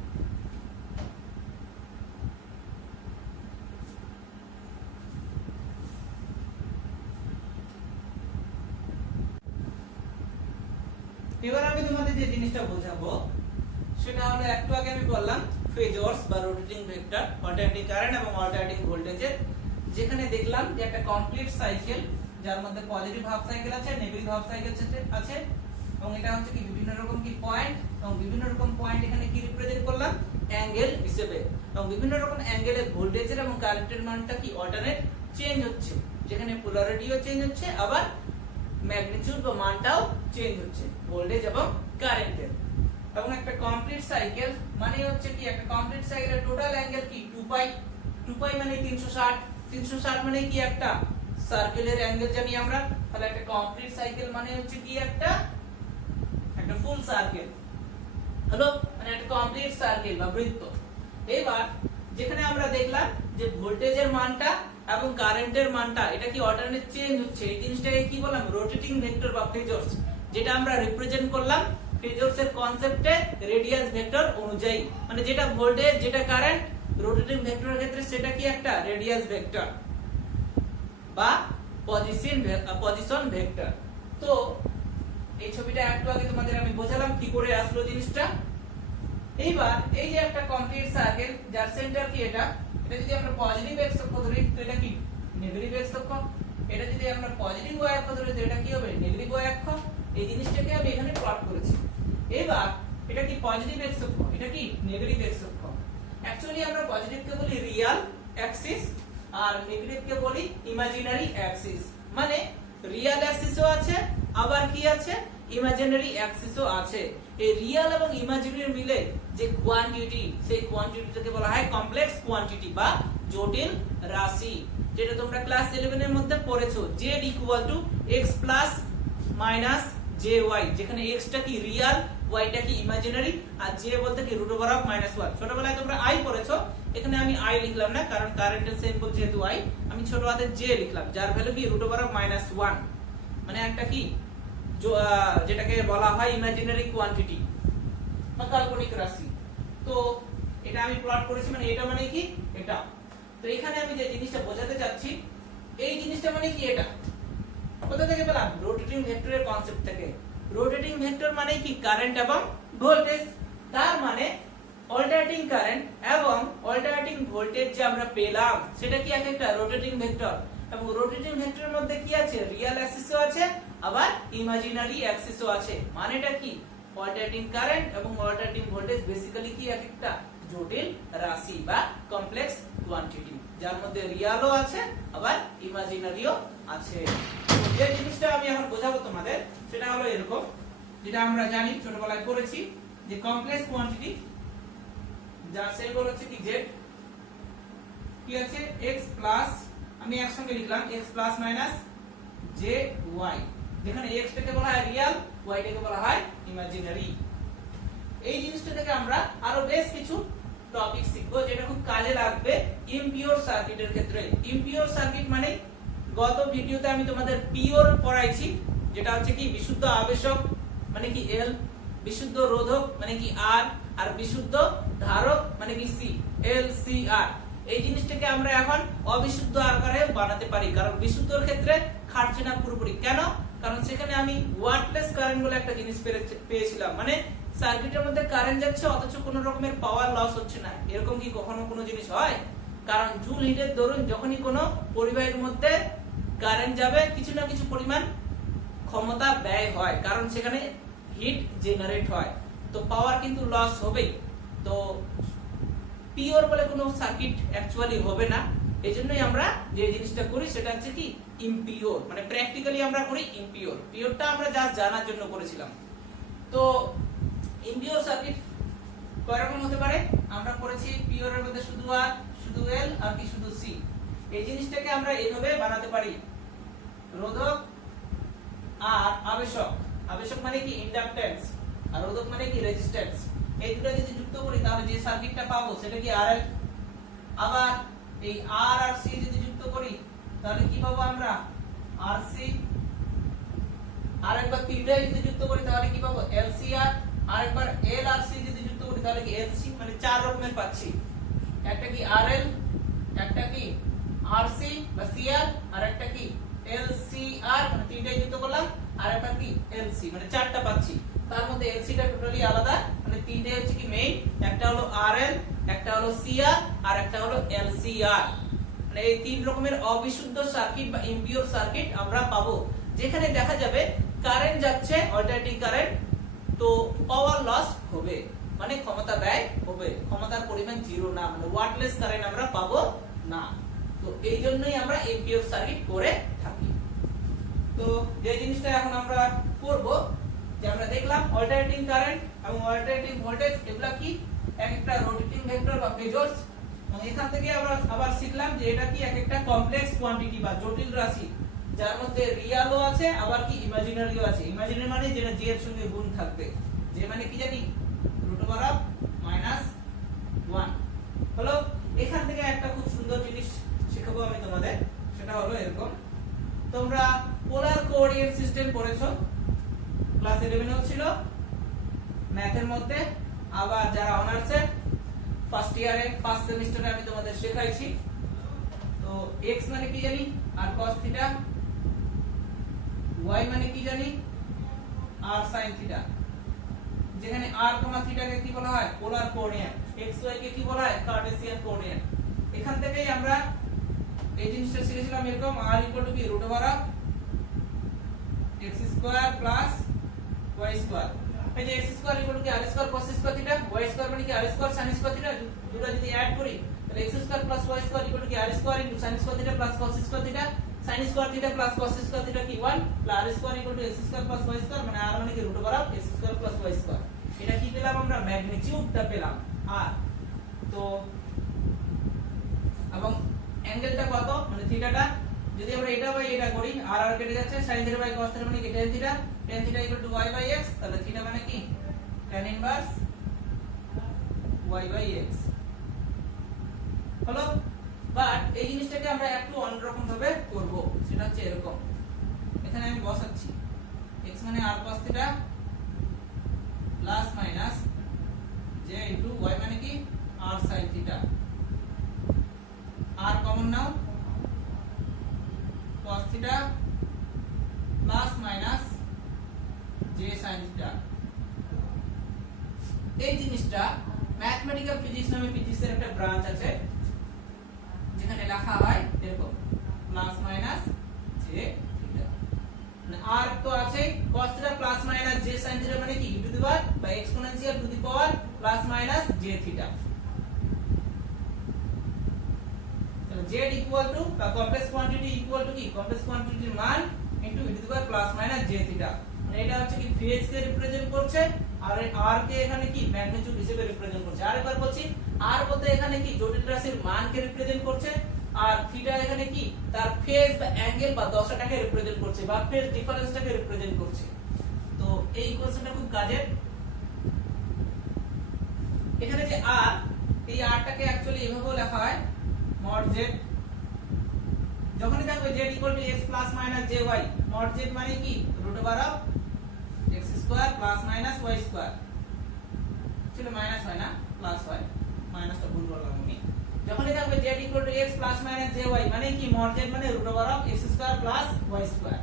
এবার আমি তোমাদের যে জিনিসটা বোঝাবো সেটা হলো, একটু আগে আমি বললাম ফেজরস বা রোটেটিং ভেক্টর, অল্টারনেটিং কারেন্ট এবং অল্টারনেটিং ভোল্টেজের, যেখানে দেখলাম যে একটা কমপ্লিট সাইকেল যার মধ্যে পজিটিভ হাফ সাইকেল আছে, নেগেটিভ হাফ সাইকেল আছে, এবং এটা হচ্ছে কি বিভিন্ন রকম কি পয়েন্ট, এবং বিভিন্ন রকম পয়েন্ট এখানে কি রিপ্রেজেন্ট করলাম অ্যাঙ্গেল হিসেবে, এবং বিভিন্ন রকম অ্যাঙ্গেলে ভোল্টেজের এবং কারেন্টের মানটা কি অল্টারনেট চেঞ্জ হচ্ছে, যেখানে পোলারিটিও চেঞ্জ হচ্ছে, আবার ম্যাগনিটিউড বা মানটাও চেঞ্জ হচ্ছে ভোল্টেজ এবং কারেন্টের। এবং একটা কমপ্লিট সাইকেল মানে হচ্ছে কি, একটা কমপ্লিট সাইকেলের টোটাল অ্যাঙ্গেল কি 2 পাই মানে 360 মানে কি একটা সার্কেলের অ্যাঙ্গেল জানি আমরা। তাহলে একটা কমপ্লিট সাইকেল মানে হচ্ছে কি একটা ফুল সার্কেল হলো, মানে একটা কমপ্লিট সার্কেল বা বৃত্ত। এবার যেখানে আমরা দেখলাম যে ভোল্টেজের মানটা এবং কারেন্টের মানটা এটা কি অল্টারনেট চেঞ্জ হচ্ছে, এই জিনিসটাকে কি বললাম রোটেটিং ভেক্টর বা ফেজরস, যেটা আমরা রিপ্রেজেন্ট করলাম ফেজরসের কনসেপ্টে রেডিয়াস ভেক্টর অনুযায়ী, মানে যেটা ভোল্টেজ যেটা কারেন্ট রোটেটিং ভেক্টরের ক্ষেত্রে সেটা কি একটা রেডিয়াস ভেক্টর বা পজিশন ভেক্টর। তো এই ছবিটা একটু আগে তোমাদের আমি বোঝালাম কি করে আসলো জিনিসটা। এইবার এই যে একটা কমপ্লিট সার্কেল যার সেন্টার কি এটা যদি আমরা পজিটিভ এক্স অক্ষ ধরি তো এটা কি নেগেটিভ এক্স অক্ষ, এটা যদি আমরা পজিটিভ ওয়াই অক্ষ ধরি তো এটা কি হবে নেগেটিভ ওয়াই অক্ষ। এই জিনিসটাকে আমি এখানে প্লট করেছি। এবার এটা কি পজিটিভ এক্স অক্ষ, এটা কি নেগেটিভ এক্স অক্ষ। অ্যাকচুয়ালি আমরা পজিটিভ কে বলি রিয়াল অ্যাক্সিস আর নেগেটিভ কে বলি ইমাজিনারি অ্যাক্সিস। মানে রিয়াল অ্যাক্সিসও আছে আবার কি আছে ইমাজিনারি অ্যাক্সিসও আছে। এই রিয়াল এবং ইমাজিনারি মিলে যে কোয়ান্টিটি সেই কোয়ান্টিটিটাকে বলা হয় কমপ্লেক্স কোয়ান্টিটি বা জটিল রাশি, যেটা তোমরা ক্লাস 11 এর মধ্যে পড়েছো z = x - jy, যেখানে x টা কি রিয়াল y টা কি ইমাজিনারি আর j বলতে কি √(-1). ছোটবেলায় তোমরা i পড়েছো, এখানে আমি i লিখলাম না কারণ কারেন্টের সিম্বল যেহেতু i, আমি ছোট হাতে j লিখলাম যার ভ্যালু কি √(-1), মানে একটা কি যেটাকে বলা হয় ইমাজিনারি কোয়ান্টিটি বা কাল্পনিক রাশি। তো এটা আমি প্লট করেছি, মানে এটা মানে কি এটা। তো এখানে আমি যে জিনিসটা বোঝাতে চাচ্ছি এই জিনিসটা মানে কি এটা কোথা থেকে পেলাম রোটেটিং ভেক্টরের কনসেপ্ট থেকে। রোটেটিং ভেক্টর মানে কি কারেন্ট এবং ভোল্টেজ, তার মানে অল্টারনেটিং কারেন্ট এবং অল্টারনেটিং ভোল্টেজ যে আমরা পেলাম সেটা কি একটা রোটেটিং ভেক্টর। এবং রোটেটিং ভেক্টরের মধ্যে কি আছে রিয়েল অ্যাক্সিসও আছে আবার ইমাজিনারি অ্যাক্সিসও আছে মানেটা কি অল্টারনেটিং কারেন্ট এবং অল্টারনেটিং ভোল্টেজ বেসিক্যালি কি একটা জটিল রাশি বা কমপ্লেক্স কোয়ান্টিটি যার মধ্যে রিয়েলও আছে আবার ইমাজিনারিও আছে যে জিনিসটা আমি এখন বোঝাবো তোমাদের সেটা হলো এরকম যেটা আমরা জানি ছোটবেলায় পড়েছি যে কমপ্লেক্স কোয়ান্টিটি যার সিম্বল হচ্ছে কি z কি আছে x প্লাস আমি একসঙ্গে লিখলাম x প্লাস মাইনাস jy যেখানে x টাকে বলা হয় রিয়েল y টাকে বলা হয় ইমাজিনারি এই জিনিসটা থেকে আমরা আরো বেশ কিছু টপিক শিখবো যেটা খুব কাজে লাগবে ইমপিওর সার্কিটের ক্ষেত্রে ইমপিওর সার্কিট মানে গত ভিডিওতে আমি তোমাদের পিওর পড়াইছি যেটা হচ্ছে কি বিশুদ্ধ আবেশক মানে কি L বিশুদ্ধ রোধক মানে কি R আর বিশুদ্ধ ধারক মানে কি C LCR এই জিনিসটাকে আমরা এখন অবিশুদ্ধ আকারে বানাতে পারি কারণ বিশুদ্ধর ক্ষেত্রে খাটছে না পুরোপুরি কেন কারণ সেখানে আমি ওয়াটলেস কারেন্ট বলে একটা জিনিস পেয়েছিলাম মানে সার্কিটের মধ্যে কারেন্ট যাচ্ছে অথচ কোনো রকমের পাওয়ার লস হচ্ছে না এরকম কি কখনো কোনো জিনিস হয় কারণ জুল হিটের দরুন যখনই কোনো পরিবাহীর মধ্যে কারেন্ট যাবে কিছু না কিছু পরিমাণ ক্ষমতা ব্যয় হয় কারণ সেখানে হিট জেনারেট হয় তো পাওয়ার কিন্তু লস হবেই তো পিওর বলে কোনো সার্কিট অ্যাকচুয়ালি হবে না এজন্যই আমরা যে জিনিসটা করি সেটা হচ্ছে কি ইমপিওর মানে প্র্যাকটিক্যালি আমরা করি ইমপিওর পিওরটা আমরা জাস্ট জানার জন্য করেছিলাম তো ইমপিওর সার্কিট কয় রকম হতে পারে আমরা করেছি পিওরের মধ্যে শুধু আর শুধু L আর কি শুধু C এই জিনিসটাকে আমরা এইভাবে বানাতে পারি রোধক আর আবেশক আবেশক মানে কি ইন্ডাকট্যান্স আর রোধক মানে কি রেজিস্ট্যান্স এই দুটো যদি যুক্ত করি তাহলে যে সার্কিটটা পাবো সেটা কি RL আবার এই R আর C যদি যুক্ত করি তাহলে কি পাবো আমরা RC আর একবার তিনটা যদি যুক্ত করি তাহলে কি পাবো LCR আর একবার L আর C যদি যুক্ত করি তাহলে কি LC মানে চার রকমের পাচ্ছি একটা কি RL একটা কি RC বা CR আর একটা কি LCR মানে তিনটাই যুক্ত করলাম আর একটা কি LC মানে চারটা পাচ্ছি তার মধ্যে LC টা টোটালি আলাদা মানে তিনটাই হচ্ছে কি মেইন একটা হলো RL একটা হলো CR আর একটা হলো LCR মানে এই তিন রকমের অবিশুদ্ধ সার্কিট বা ইমপিওর সার্কিট আমরা পাবো যেখানে দেখা যাবে কারেন্ট যাচ্ছে অল্টারনেটিং কারেন্ট তো পাওয়ার লস হবে মানে ক্ষমতা ব্যয় হবে ক্ষমতার পরিমাণ জিরো না মানে ওয়াটলেস কারেন্ট আমরা পাবো না তো এই জন্যই আমরা ইমপিওর সার্কিট করে থাকি তো যে জিনিসটা এখন আমরা করব যে আমরা দেখলাম অল্টারনেটিং কারেন্ট এবং অল্টারনেটিং ভোল্টেজ এগুলা কি একটা রোটেটিং ভেক্টর বা ফেজরস এবং এখান থেকে আমরা আবার শিখলাম যে এটা কি একটা কমপ্লেক্স কোয়ান্টিটি বা জটিল রাশি যার মধ্যে রিয়েলও আছে আবার কি ইমাজিনারিও আছে ইমাজিনারি মানে যেটা j এর সঙ্গে গুণ থাকবে যে মানে কি জানি √-1 হলো এখান থেকে একটা খুব সুন্দর জিনিস শেখাবো আমি তোমাদের সেটা হলো এরকম তোমরা পোলার কোঅর্ডিনেট সিস্টেম পড়েছো ক্লাস 11 এও ছিল ম্যাথের মধ্যে আবার যারা অনার্সে ফার্স্ট ইয়ারে ফার্স্ট সেমিস্টারে আমি তোমাদের শেখাইছি তো x মানে কি জানি আর cos থিটা y মানে কি জানি আর sin থিটা যেখানে r, থিটা কে কি বলা হয় পোলার কোঅর্ডিনেট x y কে কি বলা হয় কার্টেসিয়ান কোঅর্ডিনেট এখান থেকেই আমরা এই জিনিসটা শিখেছিলাম এরকম r = কি √x² + y² এই যে x² = কি r² cos² থিটা y² মানে কি r² sin² থিটা দুটো যদি অ্যাড করি তাহলে x² + y² = কি r² sin² theta + cos² theta sin² theta + cos² theta কি 1 r² x² + y² মানে r মানে কি √x² + y² এটা কি পেলাম আমরা ম্যাগনিটিউডটা পেলাম r তো এবং অ্যাঙ্গেলটা কত মানে থিটাটা যদি আমরা এটা বাই এটা করি r আর কেটে যাচ্ছে sin theta by cos theta মানে কি tan theta y by x তাহলে থিটা মানে কি tan inverse y by x হলো বাট এই জিনিসটাকে আমরা একটু অন্যরকম ভাবে করব সেটা হচ্ছে এরকম এখানে আমি বসাচ্ছি x মানে r cos theta plus minus j into y মানে কি r sin theta r common নাও cos theta plus minus j sin theta এই জিনিসটা ম্যাথমেটিক্যাল ফিজিক্স নামে ফিজিক্সের একটা ব্রাঞ্চ আছে যেখানে লেখা হয় এরকম প্লাস মাইনাস জে থিটা, মানে আর তো আছে cos theta plus minus J sin theta মানে কি e টু দি পাওয়ার বা exponential two the power plus minus J theta. তাহলে z ইকুয়াল টু বা কমপ্লেক্স কোয়ান্টিটি ইকুয়াল টু কি কমপ্লেক্স কোয়ান্টিটির মান into e to the power plus minus J theta, মানে এটা হচ্ছে কি ফেজ কে রিপ্রেজেন্ট করছে আর r কে এখানে কি ম্যাগনিটিউড হিসেবে রিপ্রেজেন্ট করছে। আরেকবার বলছি r বলতে এখানে কি জটিল রাশির মান কে রিপ্রেজেন্ট করছে, আর থিটা এখানে কি তার ফেজ বা অ্যাঙ্গেল বা দশাটাকে রিপ্রেজেন্ট করছে বা ফেজ ডিফারেন্সটাকে রিপ্রেজেন্ট করছে। তো এই ইকুয়েশনটা খুব কাজের। এখানে যে r, এই rটাকে অ্যাকচুয়ালি এভাবেও লেখা হয় mod z। যখনই দেখবে z equal to x plus minus jy, mod z মানে কি root over of x square plus minus y square, চলো মাইনাস হয় না প্লাস হয়, মাইনাসটা ভুল করলাম আমি। যখনই দেখবে z equal to x plus minus jy মানে কি mod z মানে root over of x square plus y square.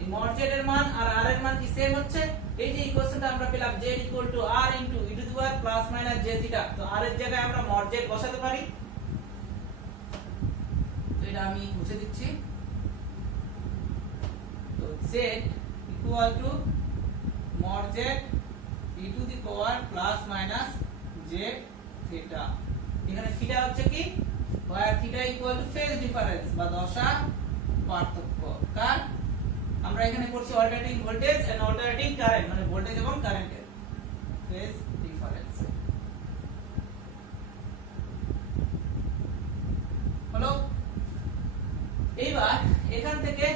এই mod z এর মান আর r এর মান কি সেম হচ্ছে, এই যে ইকুয়েশনটা আমরা পেলাম z equal to r into e to the power plus minus j theta, তো r এর জায়গায় আমরা mod z বসাতে পারি। তো এটা আমি মুছে দিচ্ছি। তো z equal to mod z e to the power plus minus j theta. এখানে থিটা হচ্ছে কি where theta equal to phase difference বা দশা পার্থক্য। কার আমরা এখানে করছি alternating voltage and alternating current, মানে ভোল্টেজ এবং কারেন্টের ফেজ ডিফারেন্স হলো। এইবার এখান থেকে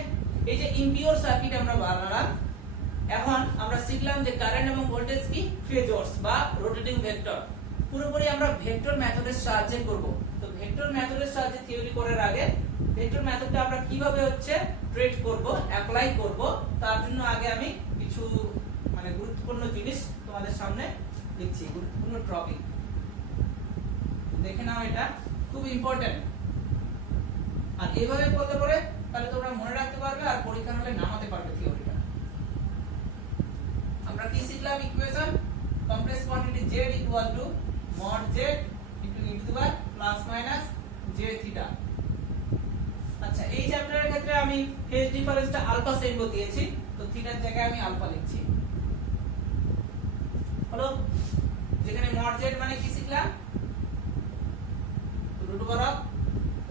এই যে ইমপিওর সার্কিট আমরা বানালাম, এখন আমরা শিখলাম যে কারেন্ট এবং ভোল্টেজ কি ফেজরস বা রোটেটিং ভেক্টর। পুরোপুরি আমরা ভেক্টর মেথডের সাহায্যে করব। তো ভেক্টর মেথডের সাহায্যে থিওরি করার আগে ভেক্টর মেথডটা আমরা কিভাবে হচ্ছে ট্রেড করব, অ্যাপ্লাই করব, তার জন্য আগে আমি কিছু মানে গুরুত্বপূর্ণ জিনিস তোমাদের সামনে লিখছি, গুরুত্বপূর্ণ টপিক দেখে নাও, এটা খুব ইম্পর্টেন্ট। আর এইভাবে করতে পারে তাহলে তোমরা মনে রাখতে পারবে আর পরীক্ষার হলে নামাতে পারবে থিওরিটা। আমরা কি শিখলাম equation complex quantity z equal to mod z into e to the power plus minus j theta. আচ্ছা, এই চ্যাপ্টারের ক্ষেত্রে আমি ফেজ ডিফারেন্সটা আলফা সেট দিয়েছি, তো থিটার জায়গায় আমি আলফা লিখছি হলো। যেখানে mod z মানে কি শিখলাম রুট ওভার অফ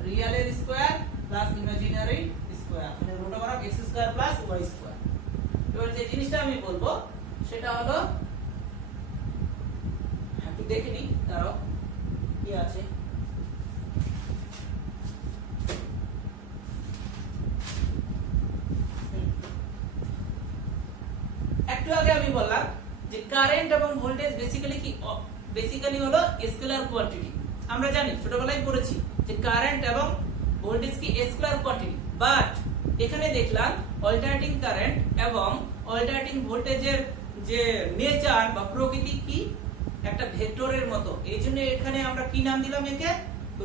রিয়েল এর স্কয়ার প্লাস ইমাজিনারি স্কয়ার, মানে root over of x square plus y square. এবার যে জিনিসটা আমি বলবো সেটা হলো, একটু দেখে নিই দাঁড়াও কি আছে। একটু আগে আমি বললাম যে কারেন্ট এবং ভোল্টেজ বেসিক্যালি হলো স্কেলার কোয়ান্টিটি। আমরা জানি ছোটবেলায় পড়েছি যে কারেন্ট এবং ভোল্টেজ কি স্কেলার কোয়ান্টিটি, বাট এখানে দেখলাম অল্টারনেটিং কারেন্ট এবং অল্টারনেটিং ভোল্টেজের যে নেচার বা প্রকৃতি কি একটা ভেক্টরের মতো, এইজন্য এখানে আমরা কি নাম দিলাম একে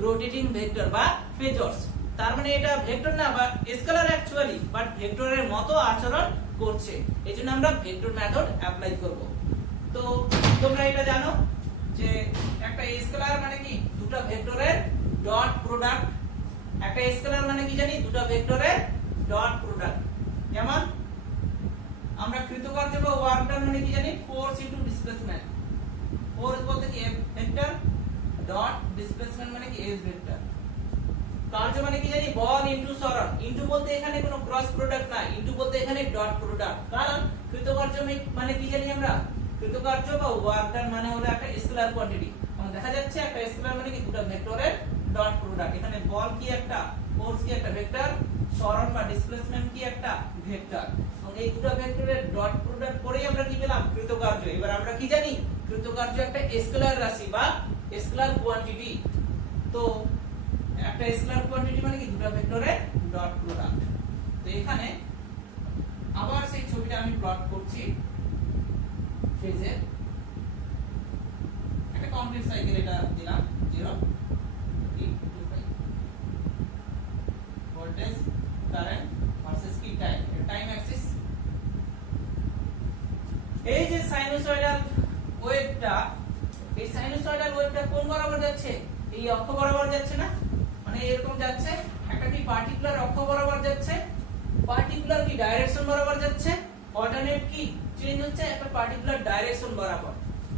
রোটেটিং ভেক্টর বা ফেজরস। তার মানে এটা ভেক্টর না বা স্কেলার অ্যাকচুয়ালি, বাট ভেক্টরের মতো আচরণ করছে, এইজন্য আমরা ভেক্টর মেথড অ্যাপ্লাই করব। তো তোমরা এটা জানো যে একটা স্কেলার মানে কি দুটো ভেক্টরের ডট প্রোডাক্ট। একটা স্কেলার মানে কি জানি দুটো ভেক্টরের ডট প্রোডাক্ট। যেমন আমরা কৃতকার্য বা ওয়ার্ক ডান মানে কি জানি ফোর্স ইনটু ডিসপ্লেসমেন্ট। ফোর্স বলতে কি F ভেক্টর, ডট ডিসপ্লেসমেন্ট মানে কি S ভেক্টর। কার্য মানে কি জানি বল ইনটু সরণ, ইনটু বলতে এখানে কোনো ক্রস প্রোডাক্ট না, ইনটু বলতে এখানে ডট প্রোডাক্ট। কারণ কৃতকার্য মানে কি জানি আমরা কৃতকার্য বা ওয়ার্ক ডান মানে হলো একটা স্কেলার কোয়ান্টিটি। এবং দেখা যাচ্ছে একটা স্কেলার মানে কি দুটো ভেক্টরের ডট প্রোডাক্ট। এখানে বল কি একটা, ফোর্স কি একটা ভেক্টর, সরণ বা ডিসপ্লেসমেন্ট কি একটা ভেক্টর। এবং এই দুটো ভেক্টরের ডট প্রোডাক্ট করেই আমরা কি পেলাম কৃতকার্য। এবার আমরা কি জানি কৃতকার্য একটা স্কেলার রাশি বা স্কেলার কোয়ান্টিটি। তো একটা স্কেলার কোয়ান্টিটি মানে কি দুটো ভেক্টরের ডট প্রোডাক্ট। তো এখানে আবার সেই ছবিটা আমি প্লট করছি ফেজের একটা কমপ্লিট সাইকেল, এটা দিলাম 0 3 2 5 ভোল্টেজ কারেন্ট ভার্সেস কি টাইম, টাইম অ্যাক্সিস। এই যে সাইনোসয়েডাল ওয়েভটা, এই সাইনোসয়েডাল ওয়েভটা কোন বরাবর যাচ্ছে, এই অক্ষ বরাবর যাচ্ছে না, মানে এরকম যাচ্ছে একটা কি পার্টিকুলার অক্ষ বরাবর যাচ্ছে, পার্টিকুলার কি ডাইরেকশন বরাবর যাচ্ছে, অল্টারনেট কি চেঞ্জ হচ্ছে একটা পার্টিকুলার ডাইরেকশন বরাবর,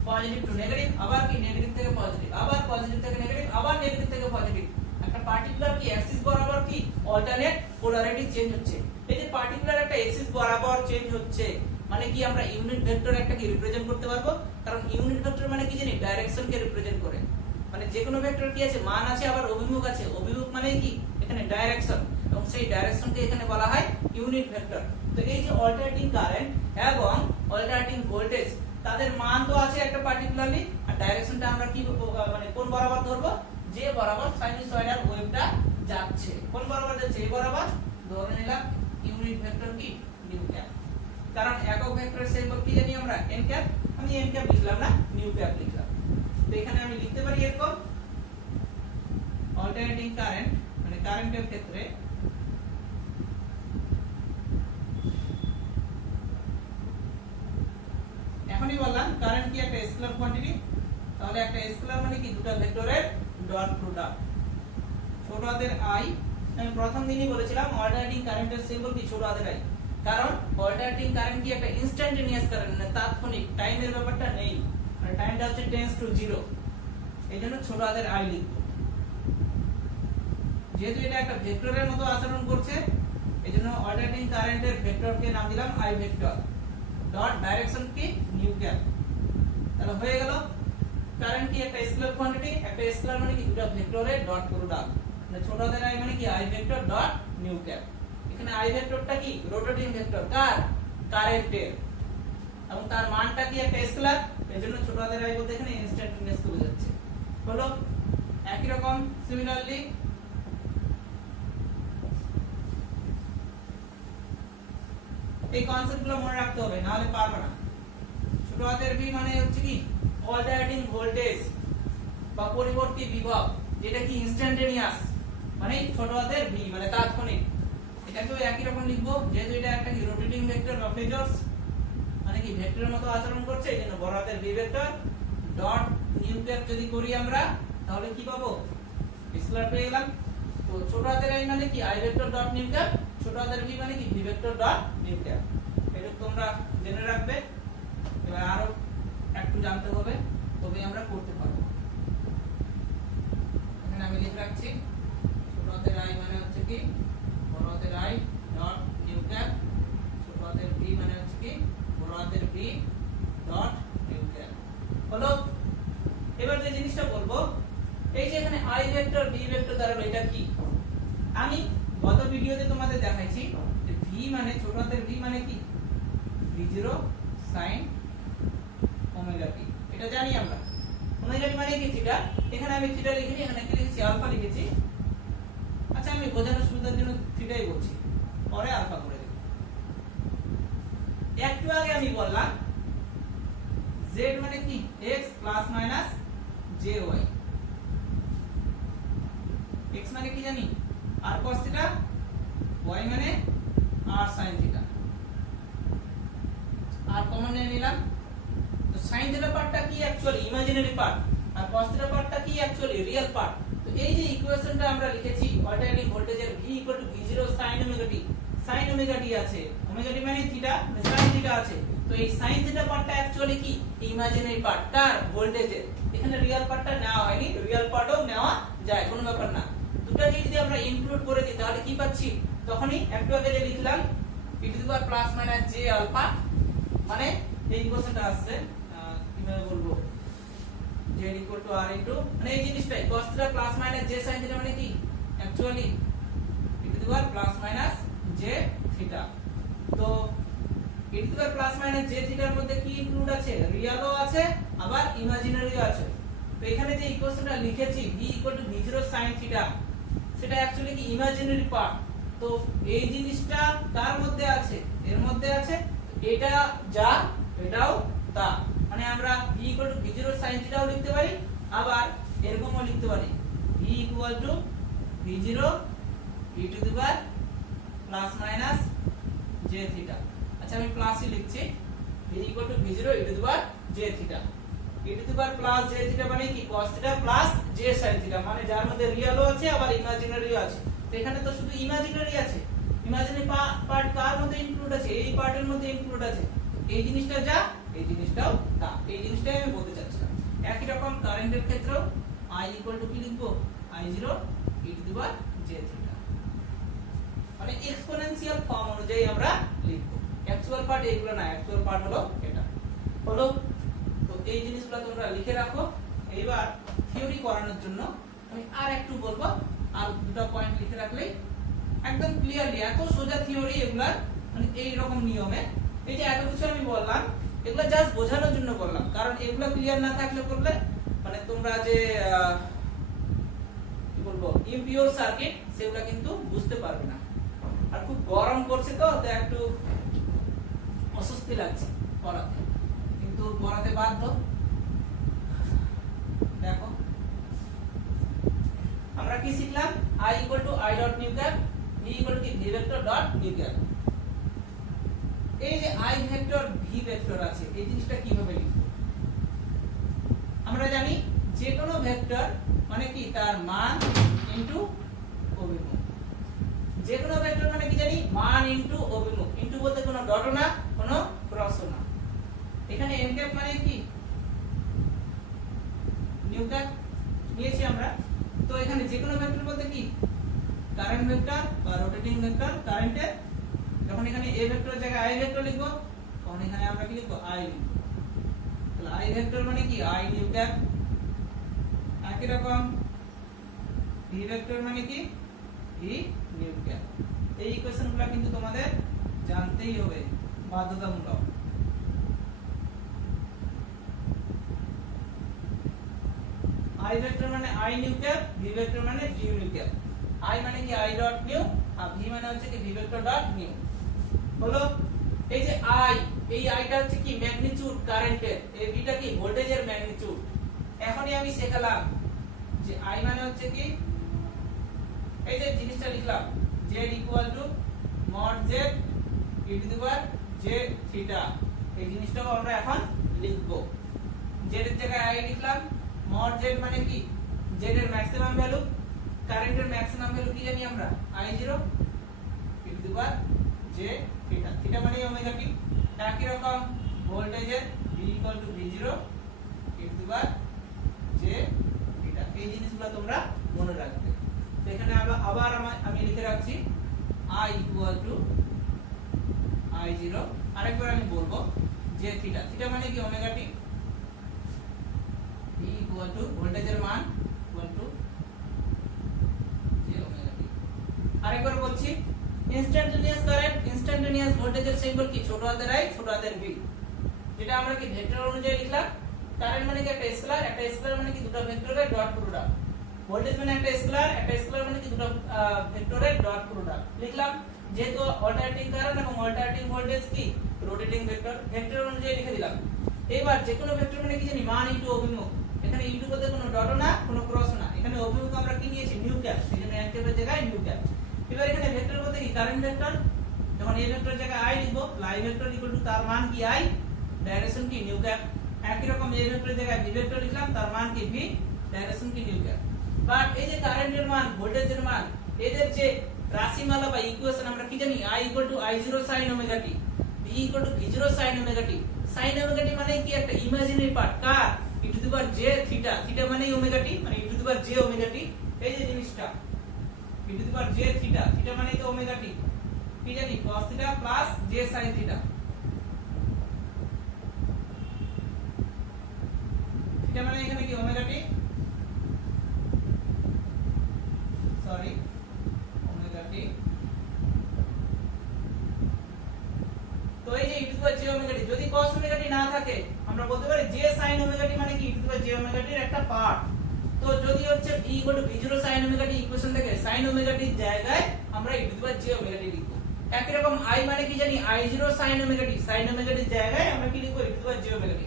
পজিটিভ টু নেগেটিভ, আবার কি নেগেটিভ থেকে পজিটিভ, আবার পজিটিভ থেকে নেগেটিভ, আবার নেগেটিভ থেকে পজিটিভ, একটা পার্টিকুলার কি অ্যাক্সিস বরাবর কি অল্টারনেট পোলারিটি চেঞ্জ হচ্ছে। এই যে পার্টিকুলার একটা অ্যাক্সিস বরাবর চেঞ্জ হচ্ছে মানে কি আমরা ইউনিট ভেক্টর একটা কি রিপ্রেজেন্ট করতে পারবো, কারণ ইউনিট ভেক্টর মানে কি জানি ডাইরেকশনকে রিপ্রেজেন্ট করে, মানে যে কোনো ভেক্টর কি আছে মান আছে আবার অভিমুখ আছে, অভিমুখ মানে কি এখানে ডাইরেকশন, এবং সেই ডাইরেকশনকে এখানে বলা হয় ইউনিট ভেক্টর। তো এই যে অল্টারনেটিং কারেন্ট এবং অল্টারনেটিং ভোল্টেজ তাদের মান তো আছে একটা পার্টিকুলারলি, আর ডাইরেকশনটা আমরা কি মানে কোন বরাবর ধরবো, যে বরাবর সাইনুসয়েডাল ওয়েভটা যাচ্ছে, কোন বরাবর যাচ্ছে, এই বরাবর ধরে নিলাম ইউনিট ভেক্টর কি নিউ ক্যাপ, কারণ একক ভেক্টরের সিম্বল কি জানি আমরা n ক্যাপ, আমি n ক্যাপ লিখলাম না নিউ ক্যাপ লিখলাম। তো এখানে আমি লিখতে পারি এরকম অল্টারনেটিং কারেন্ট মানে কারেন্টের ক্ষেত্রে এখনই বললাম কারেন্ট কি একটা স্কেলার কোয়ান্টিটি, তাহলে একটা স্কেলার মানে কি দুটো ভেক্টরের ডট প্রোডাক্ট। ছোট হাতের i, আমি প্রথম দিনই বলেছিলাম অল্টারনেটিং কারেন্টের সিম্বল কি ছোট হাতের i, কারণ অল্টারনেটিং কারেন্ট কি একটা ইনস্ট্যান্টেনিয়াস কারেন্ট, মানে তাৎক্ষণিক, টাইমের ব্যাপারটা নেই, মানে টাইমটা হচ্ছে টেন্ডস টু 0, এইজন্য ছোট হাতের i লিখব। যেহেতু এটা একটা ভেক্টরের মতো আচরণ করছে এইজন্য অল্টারনেটিং কারেন্টের ভেক্টরকে নাম দিলাম i ভেক্টর, ডট ডাইরেকশন কি নিউ ক্যাপ। তাহলে হয়ে গেল কারেন্ট কি একটা স্কেলার কোয়ান্টিটি, একটা স্কেলার মানে কি দুটো ভেক্টরের ডট প্রোডাক্ট, মানে ছোট হাতের i মানে কি i vector dot new cap. এখানে i ভেক্টরটা কি রোটেটিং ভেক্টর কার, কারেন্টের, এবং তার মানটা কি একটা স্কেলার, এজন্য ছোট হাতের i বলতে এখানে ইনস্ট্যান্টেনিয়াস কে বোঝাচ্ছে। হলো একই রকম সিমিলারলি এই কনসেপ্টগুলো মনে রাখতে হবে, না হলে পারবে না। ছোট হাতের v মানে হচ্ছে কি অল্টারনেটিং ভোল্টেজ বা পরিবর্তী বিভব, যেটা কি ইনস্ট্যান্টেনিয়াস, মানে ছোট হাতের v মানে তাৎক্ষণিক। এটাকেও একই রকম লিখবো, যেহেতু এটা একটা কি রোটেটিং ভেক্টর বা ফেজরস, মানে কি ভেক্টরের মতো আচরণ করছে, এইজন্য বড় হাতের v vector dot new cap যদি করি আমরা তাহলে কি পাবো, স্কেলার পেয়ে গেলাম। তো ছোট হাতের i মানে কি i vector dot new cap, ছোট হাতের v মানে কি v vector dot new cap. এটা তোমরা জেনে রাখবে, এবার আরো একটু জানতে হবে তবে আমরা করতে পারবো। এখানে আমি লিখে রাখছি ছোট হাতের i মানে হচ্ছে কি বড় হাতের i ডট নিউ ক্যাপ, ছোট হাতের v মানে হচ্ছে কি বড় হাতের v ডট নিউ ক্যাপ। হলো এবার যে জিনিসটা বলবো, এই যে এখানে i ভেক্টর v ভেক্টর দ্বারা এটা কি, আমি গত ভিডিওতে তোমাদের দেখাইছি যে v মানে ছোট হাতের v মানে কি v0 sin ওমেগা t, এটা জানি আমরা। ওমেগা t মানে কি থিটা, এখানে আমি থিটা লিখিনি, এখানে কি লিখেছি আলফা লিখেছি। আচ্ছা আমি বোঝানোর সুবিধার জন্য থিটাই বলছি, পরে আলফা করে দেব। একটু আগে আমি বললাম z মানে কি x plus minus jy, x মানে কি জানি r cos থিটা, y মানে r sin থিটা, আর কমন নিয়ে নিলাম। তো sin থিটা পার্টটা কি অ্যাকচুয়ালি ইমাজিনারি পার্ট, আর cos থিটা পার্টটা কি অ্যাকচুয়ালি রিয়েল পার্ট। তো এই যে ইকুয়েশনটা আমরা লিখেছি অল্টারনেটিং ভোল্টেজের v v0 sin omega t, sin omega t আছে, ওমেগা t মানে থিটা, sin থিটা আছে। তো এই sin থিটা পার্টটা অ্যাকচুয়ালি কি ইমাজিনারি পার্ট কার, ভোল্টেজের। এখানে রিয়েল পার্টটা নেওয়া হয়নি, রিয়েল পার্টও নেওয়া যায়, কোনো ব্যাপার না। দুটোকে যদি আমরা ইনক্লুড করে দিই তাহলে কি পাচ্ছি, তখনই একটু আগে যে লিখলাম e to the power plus minus j alpha, মানে এই ইকুয়েশনটা আসছে কিভাবে বলবো, z equal to r into মানে এই জিনিসটাই cos theta plus minus j sin theta মানে কি actually e to the power plus minus j theta. তো e to the power plus minus j থিটার মধ্যে কি ইনক্লুড আছে, রিয়েলও আছে আবার ইমাজিনারিও আছে। তো এখানে যে ইকুয়েশনটা লিখেছি v v0 sin থিটা, সেটা অ্যাকচুয়ালি কি ইমাজিনারি পার্ট। তো এই জিনিসটা কার মধ্যে আছে, এর মধ্যে আছে, এটা যা এটাও তা, মানে আমরা v v0 sin থিটাও লিখতে পারি, আবার এরকমও লিখতে পারি v v0 e to the power plus minus j theta. আচ্ছা আমি প্লাসই লিখছি, v v0 e to the power j theta, e to the power plus j theta মানে কি cos theta plus j sin theta, মানে যার মধ্যে রিয়েলও আছে আবার ইমাজিনারিও আছে। তো এখানে তো শুধু ইমাজিনারি আছে, ইমাজিনারি পার্ট কার মধ্যে ইনক্লুড আছে, এই পার্টের মধ্যে ইনক্লুড আছে। এই জিনিসটা যা, এই জিনিসটাও তা, এই জিনিসটাই আমি বলতে চাচ্ছিলাম। একই রকম কারেন্টের ক্ষেত্রেও I ইকুয়াল টু কি লিখবো, I0 e to the power j theta, মানে এক্সপোনেনশিয়াল ফর্ম অনুযায়ী আমরা লিখবো। অ্যাকচুয়াল পার্ট এগুলো না, অ্যাকচুয়াল পার্ট হলো এটা। হলো, তো এই জিনিসগুলো তোমরা লিখে রাখো। এইবার থিওরি করানোর জন্য আমি আর একটু বলবো, আর দুটো পয়েন্ট লিখে রাখলেই একদম ক্লিয়ারলি, এত সোজা থিওরি এগুলা, মানে এই রকম নিয়মে। এই যে এত কিছু আমি বললাম, এগুলা জাস্ট বোঝানোর জন্য বললাম, কারণ এগুলা ক্লিয়ার না থাকলে করলে মানে তোমরা যে কি বলবো ইমপিওর সার্কিট সেগুলা কিন্তু বুঝতে পারবে না। আর খুব গরম করছে তো একটু অস্বস্তি লাগছে পড়াতে, কিন্তু পড়াতে বাধ্য। দেখো আমরা কি শিখলাম, I equal to I dot nu cap, V equal to V vector dot nu cap। এই যে I ভেক্টর V ভেক্টর আছে, এই জিনিসটা কিভাবে লিখব? আমরা জানি যে কোনো ভেক্টর মানে কি তার মান ইনটু অভিমুখ। যে কোনো ভেক্টর মানে কি জানি, মান ইনটু অভিমুখ। ইনটু বলতে কোনো ডট না, কোনো ক্রস না। এখানে n ক্যাপ মানে কি, নিউ ক্যাপ নিয়েছি আমরা। তো এখানে যে কোনো ভেক্টর বলতে কি কারেন্ট ভেক্টর বা রোটেটিং ভেক্টর কারেন্টের। যখন এখানে a ভেক্টরের জায়গায় I ভেক্টর লিখব, তখন এখানে আমরা কি লিখব, I লিখব। তাহলে I ভেক্টর মানে কি I নিউ ক্যাপ। একই রকম v ভেক্টর মানে কি v নিউ ক্যাপ। এই ইকুয়েশনগুলো কিন্তু তোমাদের জানতেই হবে, বাধ্যতামূলক। I ভেক্টর মানে I new cap, v vector মানে v নিউ ক্যাপ। I মানে কি I ডট নিউ, আর v মানে হচ্ছে কি v ভেক্টর ডট নিউ। হলো, এই যে I, এই Iটা হচ্ছে কি ম্যাগনিটিউড কারেন্টের, এই v টা কি ভোল্টেজের ম্যাগনিটিউড। এখনই আমি শেখালাম যে I মানে হচ্ছে কি, এই যে জিনিসটা লিখলাম z equal to mod z e to the power j theta. এই জিনিসটাও আমরা এখন লিখব। z এর জায়গায় I লিখলাম, mod z মানে কি z এর ম্যাক্সিমাম ভ্যালু, কারেন্টের ম্যাক্সিমাম ভ্যালু কি জানি আমরা I0 e to the power j theta. Theta মানে ওমেগা টি। একই রকম ভোল্টেজের v equal to v0 e to the power j theta. এই জিনিসগুলো তোমরা মনে রাখবে। তো এখানে আবার আমি লিখে রাখছি I ইকুয়াল টু I0, আরেকবার আমি বলবো j থিটা। থিটা মানে কি omega t. v equal to ভোল্টেজের মান ইকুয়াল টু j ওমেগা টি। আরেকবার বলছি, ইনস্ট্যান্টেনিয়াস কারেন্ট, ইনস্ট্যান্টেনিয়াস ভোল্টেজের সিম্বল কি ছোট হাতের I ছোট হাতের v। যেটা আমরা কি ভেক্টর অনুযায়ী লিখলাম। কারেন্ট মানে কি একটা স্কেলার, একটা স্কেলার মানে কি দুটো ভেক্টরের ডট প্রোডাক্ট। ভোল্টেজ মানে একটা স্কেলার, একটা স্কেলার মানে কি দুটো ভেক্টরের ডট প্রোডাক্ট লিখলাম। যেহেতু অল্টারনেটিং কারেন্ট এবং অল্টারনেটিং ভোল্টেজ কি রোটেটিং ভেক্টর, ভেক্টর অনুযায়ী লিখে দিলাম। এবার যে কোনো ভেক্টর মানে কি জানি মান ইনটু অভিমুখ। এখানে ইনটু বলতে কোনো ডট না, কোনো ক্রস না। এখানে অভিমুখ আমরা কি নিয়েছি, নিউ ক্যাপ, সেজন্য এক ক্যাপের জায়গায় নিউ ক্যাপ। এবার এখানে ভেক্টর বলতে কি কারেন্ট ভেক্টর। যখন এই ভেক্টরের জায়গায় I লিখব, I ভেক্টর ইকুয়াল টু তার মান কি I, ডাইরেকশন কি নিউ ক্যাপ। একই রকম এই ভেক্টরের জায়গায় v ভেক্টর লিখলাম, তার মান কি v, ডাইরেকশন কি নিউ ক্যাপ। বাট এই যে কারেন্টের মান, ভোল্টেজের মান, এদের যে রাশিমালা বা ইকুয়েশন আমরা কি জানি, I equal to I0 sin omega t, v equal to v0 sin omega t। sin omega t মানে কি একটা imaginary part car, e to the power j theta. Theta মানে ওমেগা t, মানে e to the power j omega t। এই যে জিনিসটা e to the power j theta, theta মানে তো ওমেগা t। কি জানি cos theta plus j sin theta. Theta মানে এখানে কি omega t, sorry omega t। তো এই যে e to the power j omega t, যদি cos ওমেগা t না থাকে আমরা বলতে পারি j sin ওমেগা t মানে কি e to the power j omega t এর একটা পার্ট। তো যদি হচ্ছে v equal to v0 sin omega t equation থেকে sin ওমেগা t এর জায়গায় আমরা e to the power j omega t লিখব। একই রকম I মানে কি জানি I0 sin omega t, sin omega t এর জায়গায় আমরা কি লিখব, e to the power j omega t।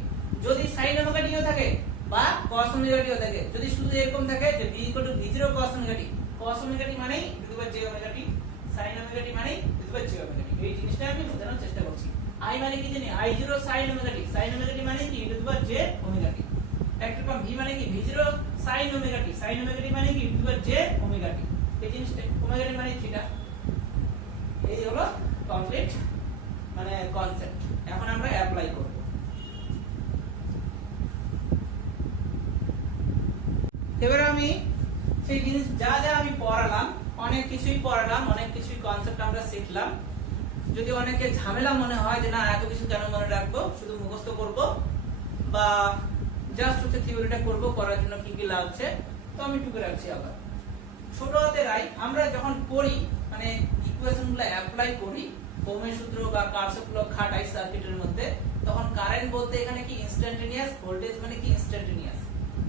যদি sin ওমেগা t ও থাকে বা cos ওমেগা t ও থাকে, যদি শুধু এরকম থাকে যে v equal to v0 cos omega t, cos omega t মানে e to the power j omega t, sin omega t মানে e to the power j omega t। এই জিনিসটা আমি বোঝানোর চেষ্টা করছি। I মানে কি জানি I0 sin omega t, sin omega t মানে কি e to the power j omega t। একরকম v মানে কি v0 sin omega t, sin omega t মানে কি e to the power j omega t। এই জিনিসটা ওমেগা টি মানে থিটা। এই হলো কমপ্লিট মানে কনসেপ্ট। এখন আমরা অ্যাপ্লাই করব। এবারে আমি সেই জিনিস যা যা আমি পড়ালাম, অনেক কিছুই পড়ালাম, অনেক কিছুই কনসেপ্ট আমরা শিখলাম। যদি অনেকে ঝামেলা মনে হয় যে না এত কিছু কেন মনে রাখবো, শুধু মুখস্থ করব বা জাস্ট হচ্ছে থিওরিটা করব, করার জন্য কি কি লাগছে, তো আমি টুকে রাখছি। আবার ছোট হাতের আই আমরা যখন করি মানে ইকুয়েশনগুলো অ্যাপ্লাই করি ওহমের সূত্র বা কারশফ ল খাটাই সার্কিটের মধ্যে, তখন কারেন্ট বলতে এখানে কি ইনস্ট্যান্টেনিয়াস, ভোল্টেজ মানে কি ইনস্ট্যান্টেনিয়াস।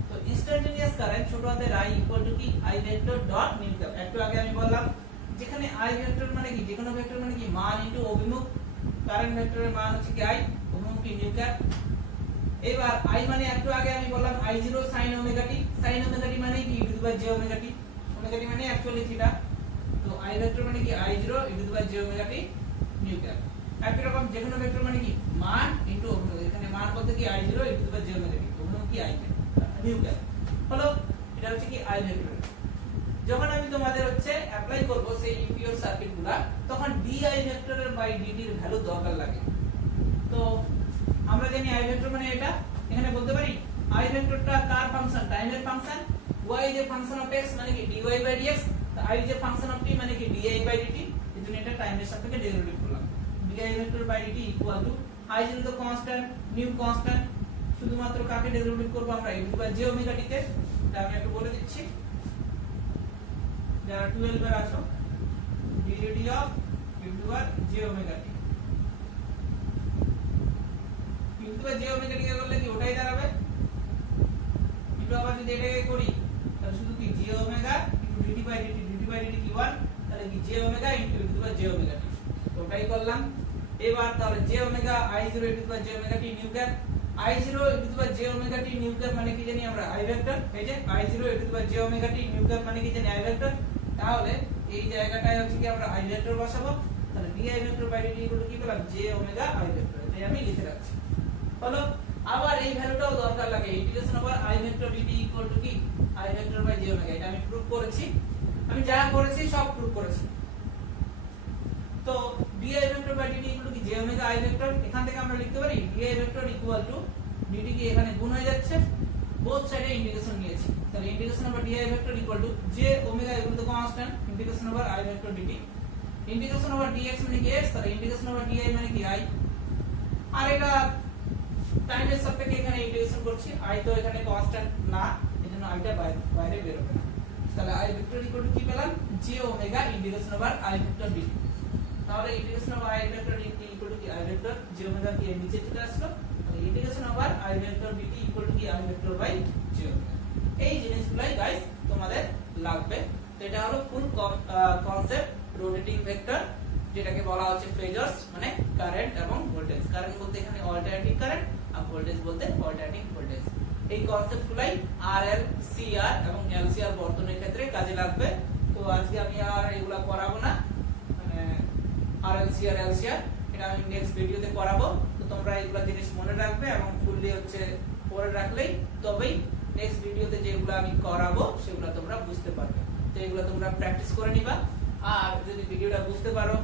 তো ইনস্ট্যান্টেনিয়াস কারেন্ট ছোট হাতের আই ইকুয়াল টু কি I vector dot mu cap. একটু আগে আমি বললাম যেখানে আই ভেক্টর মানে কি, যে কোনো ভেক্টর মানে কি মান ইনটু অভিমুখ, কারেন্ট ভেক্টরের মান হচ্ছে কি আই, অভিমুখ কি মিউ ক্যাপ। এবার আই মানে একটু আগে আমি বললাম I0 sin omega T, sin omega T মানে কি e to the power j omega T, omega T মানে অ্যাকচুয়ালি থিটা। তো আই ভেক্টর মানে কি I0 e to the power j omega T mu cap. একই রকম যে কোনো ভেক্টর মানে কি মান ইনটু অভিমুখ, এখানে মান বলতে কি I0 e to the power j omega T, অভিমুখ কি i মিউ ক্যাপ হলো। এটা হচ্ছে কি আই ভেক্টর। যখন আমি তোমাদের হচ্ছে অ্যাপ্লাই করব সেই ইউপিওর সার্কিটগুলা, তখন di ভেক্টরের বাই dt এর ভ্যালু দরকার লাগে। তো আমরা জানি আই ভেক্টর মানে এটা, এখানে বলতে পারি আই ভেক্টরটা কার ফাংশন, টাইমের function, y is a function of x মানে কি dy by dx, i is a function of t মানে কি di বাই dt। এজন্য এটা টাইমের সাপেক্ষে ডেরিভেটিভ করলাম। di vector by dt equal to i0 তো কনস্ট্যান্ট, নিউ কনস্ট্যান্ট, শুধুমাত্র কাকে ডেরিভেটিভ করব আমরা e to the power j omega t তে। এটা আমি একটু বলে দিচ্ছি যারা 12 এর আছো, dt of e to the power j omega t, e to the power j omega t কে করলে কি ওটাই দাঁড়াবে। একটু আবার যদি এটাকে করি তাহলে শুধু কি j omega into dt by dt কি 1, তাহলে কি j omega into e to the power j omega t, তো ওটাই করলাম। এবার তাহলে j omega I0 e to the power j omega t new cap, I0 e to the power j omega t new cap মানে কি জানি আমরা I vector. এই যে I0 e to the power j omega t new cap মানে কি জানি I vector. তাহলে এই জায়গাটায় হচ্ছে কি আমরা I ভেক্টর বসাবো, তাহলে di vector by dt equal to কি পেলাম j ওমেগা I ভেক্টর। এটাই আমি লিখে রাখছি হলো। আবার এই ভ্যালুটাও দরকার লাগে, integration over I vector dt equal to কি I vector by j omega. এটা আমি প্রুফ করেছি, আমি যা করেছি সব প্রুফ করেছি। তো di vector by dt equal to কি j ওমেগা I ভেক্টর। এখান থেকে আমরা লিখতে পারি di vector equal to dt কি এখানে গুণ হয়ে যাচ্ছে, বোথ সাইডে ইন্টিগ্রেশন নিয়েছি, তাহলে integration over di vector equal two j omega এগুলো তো constant, integration over I vector dt, integration over dx মানে কি x, তাহলে ইন্টিগ্রেশন ওভার di মানে কি i। আর এটা টাইমের সাপেক্ষে এখানে ইন্টিগ্রেশন করছি, i তো এখানে কনস্ট্যান্ট না, এজন্য i টা বাইরে বের হবে না। তাহলে I ভেক্টর ইকুয়াল টু কি পেলাম j omega integration over I vector dt। তাহলে integration over I vector dt equal to কি I ভেক্টর j ওমেগা কি এর নিচে চলে আসলো, তাহলে integration over I vector dt equal to কি I vector by j omega. এই জিনিসগুলাই গাইস তোমাদের লাগবে। তো এটা হলো ফুল কনসেপ্ট রোটেটিং ভেক্টর, যেটাকে বলা হচ্ছে ফেজার্স মানে কারেন্ট এবং ভোল্টেজ। কারেন্ট বলতে এখানে অল্টারনেটিং কারেন্ট আর ভোল্টেজ বলতে অল্টারনেটিং ভোল্টেজ। এই কনসেপ্টগুলাই আরএল, সিআর এবং এলসিআর বর্তনীর ক্ষেত্রে কাজে লাগবে। তো আজকে আমি আর এগুলা করাবো না, মানে আরএল, সিআর, এলসিআর এটা আমি নেক্সট ভিডিওতে করাবো। তো তোমরা এগুলা জিনিস মনে রাখবে এবং ফুললি হচ্ছে পড়ে রাখলেই তবেই নেক্সট ভিডিওতে যেগুলো আমি করাবো সেগুলো তোমরা বুঝতে পারবে। তো এগুলো তোমরা প্র্যাকটিস করে নিবা। আর যদি ভিডিওটা বুঝতে পারো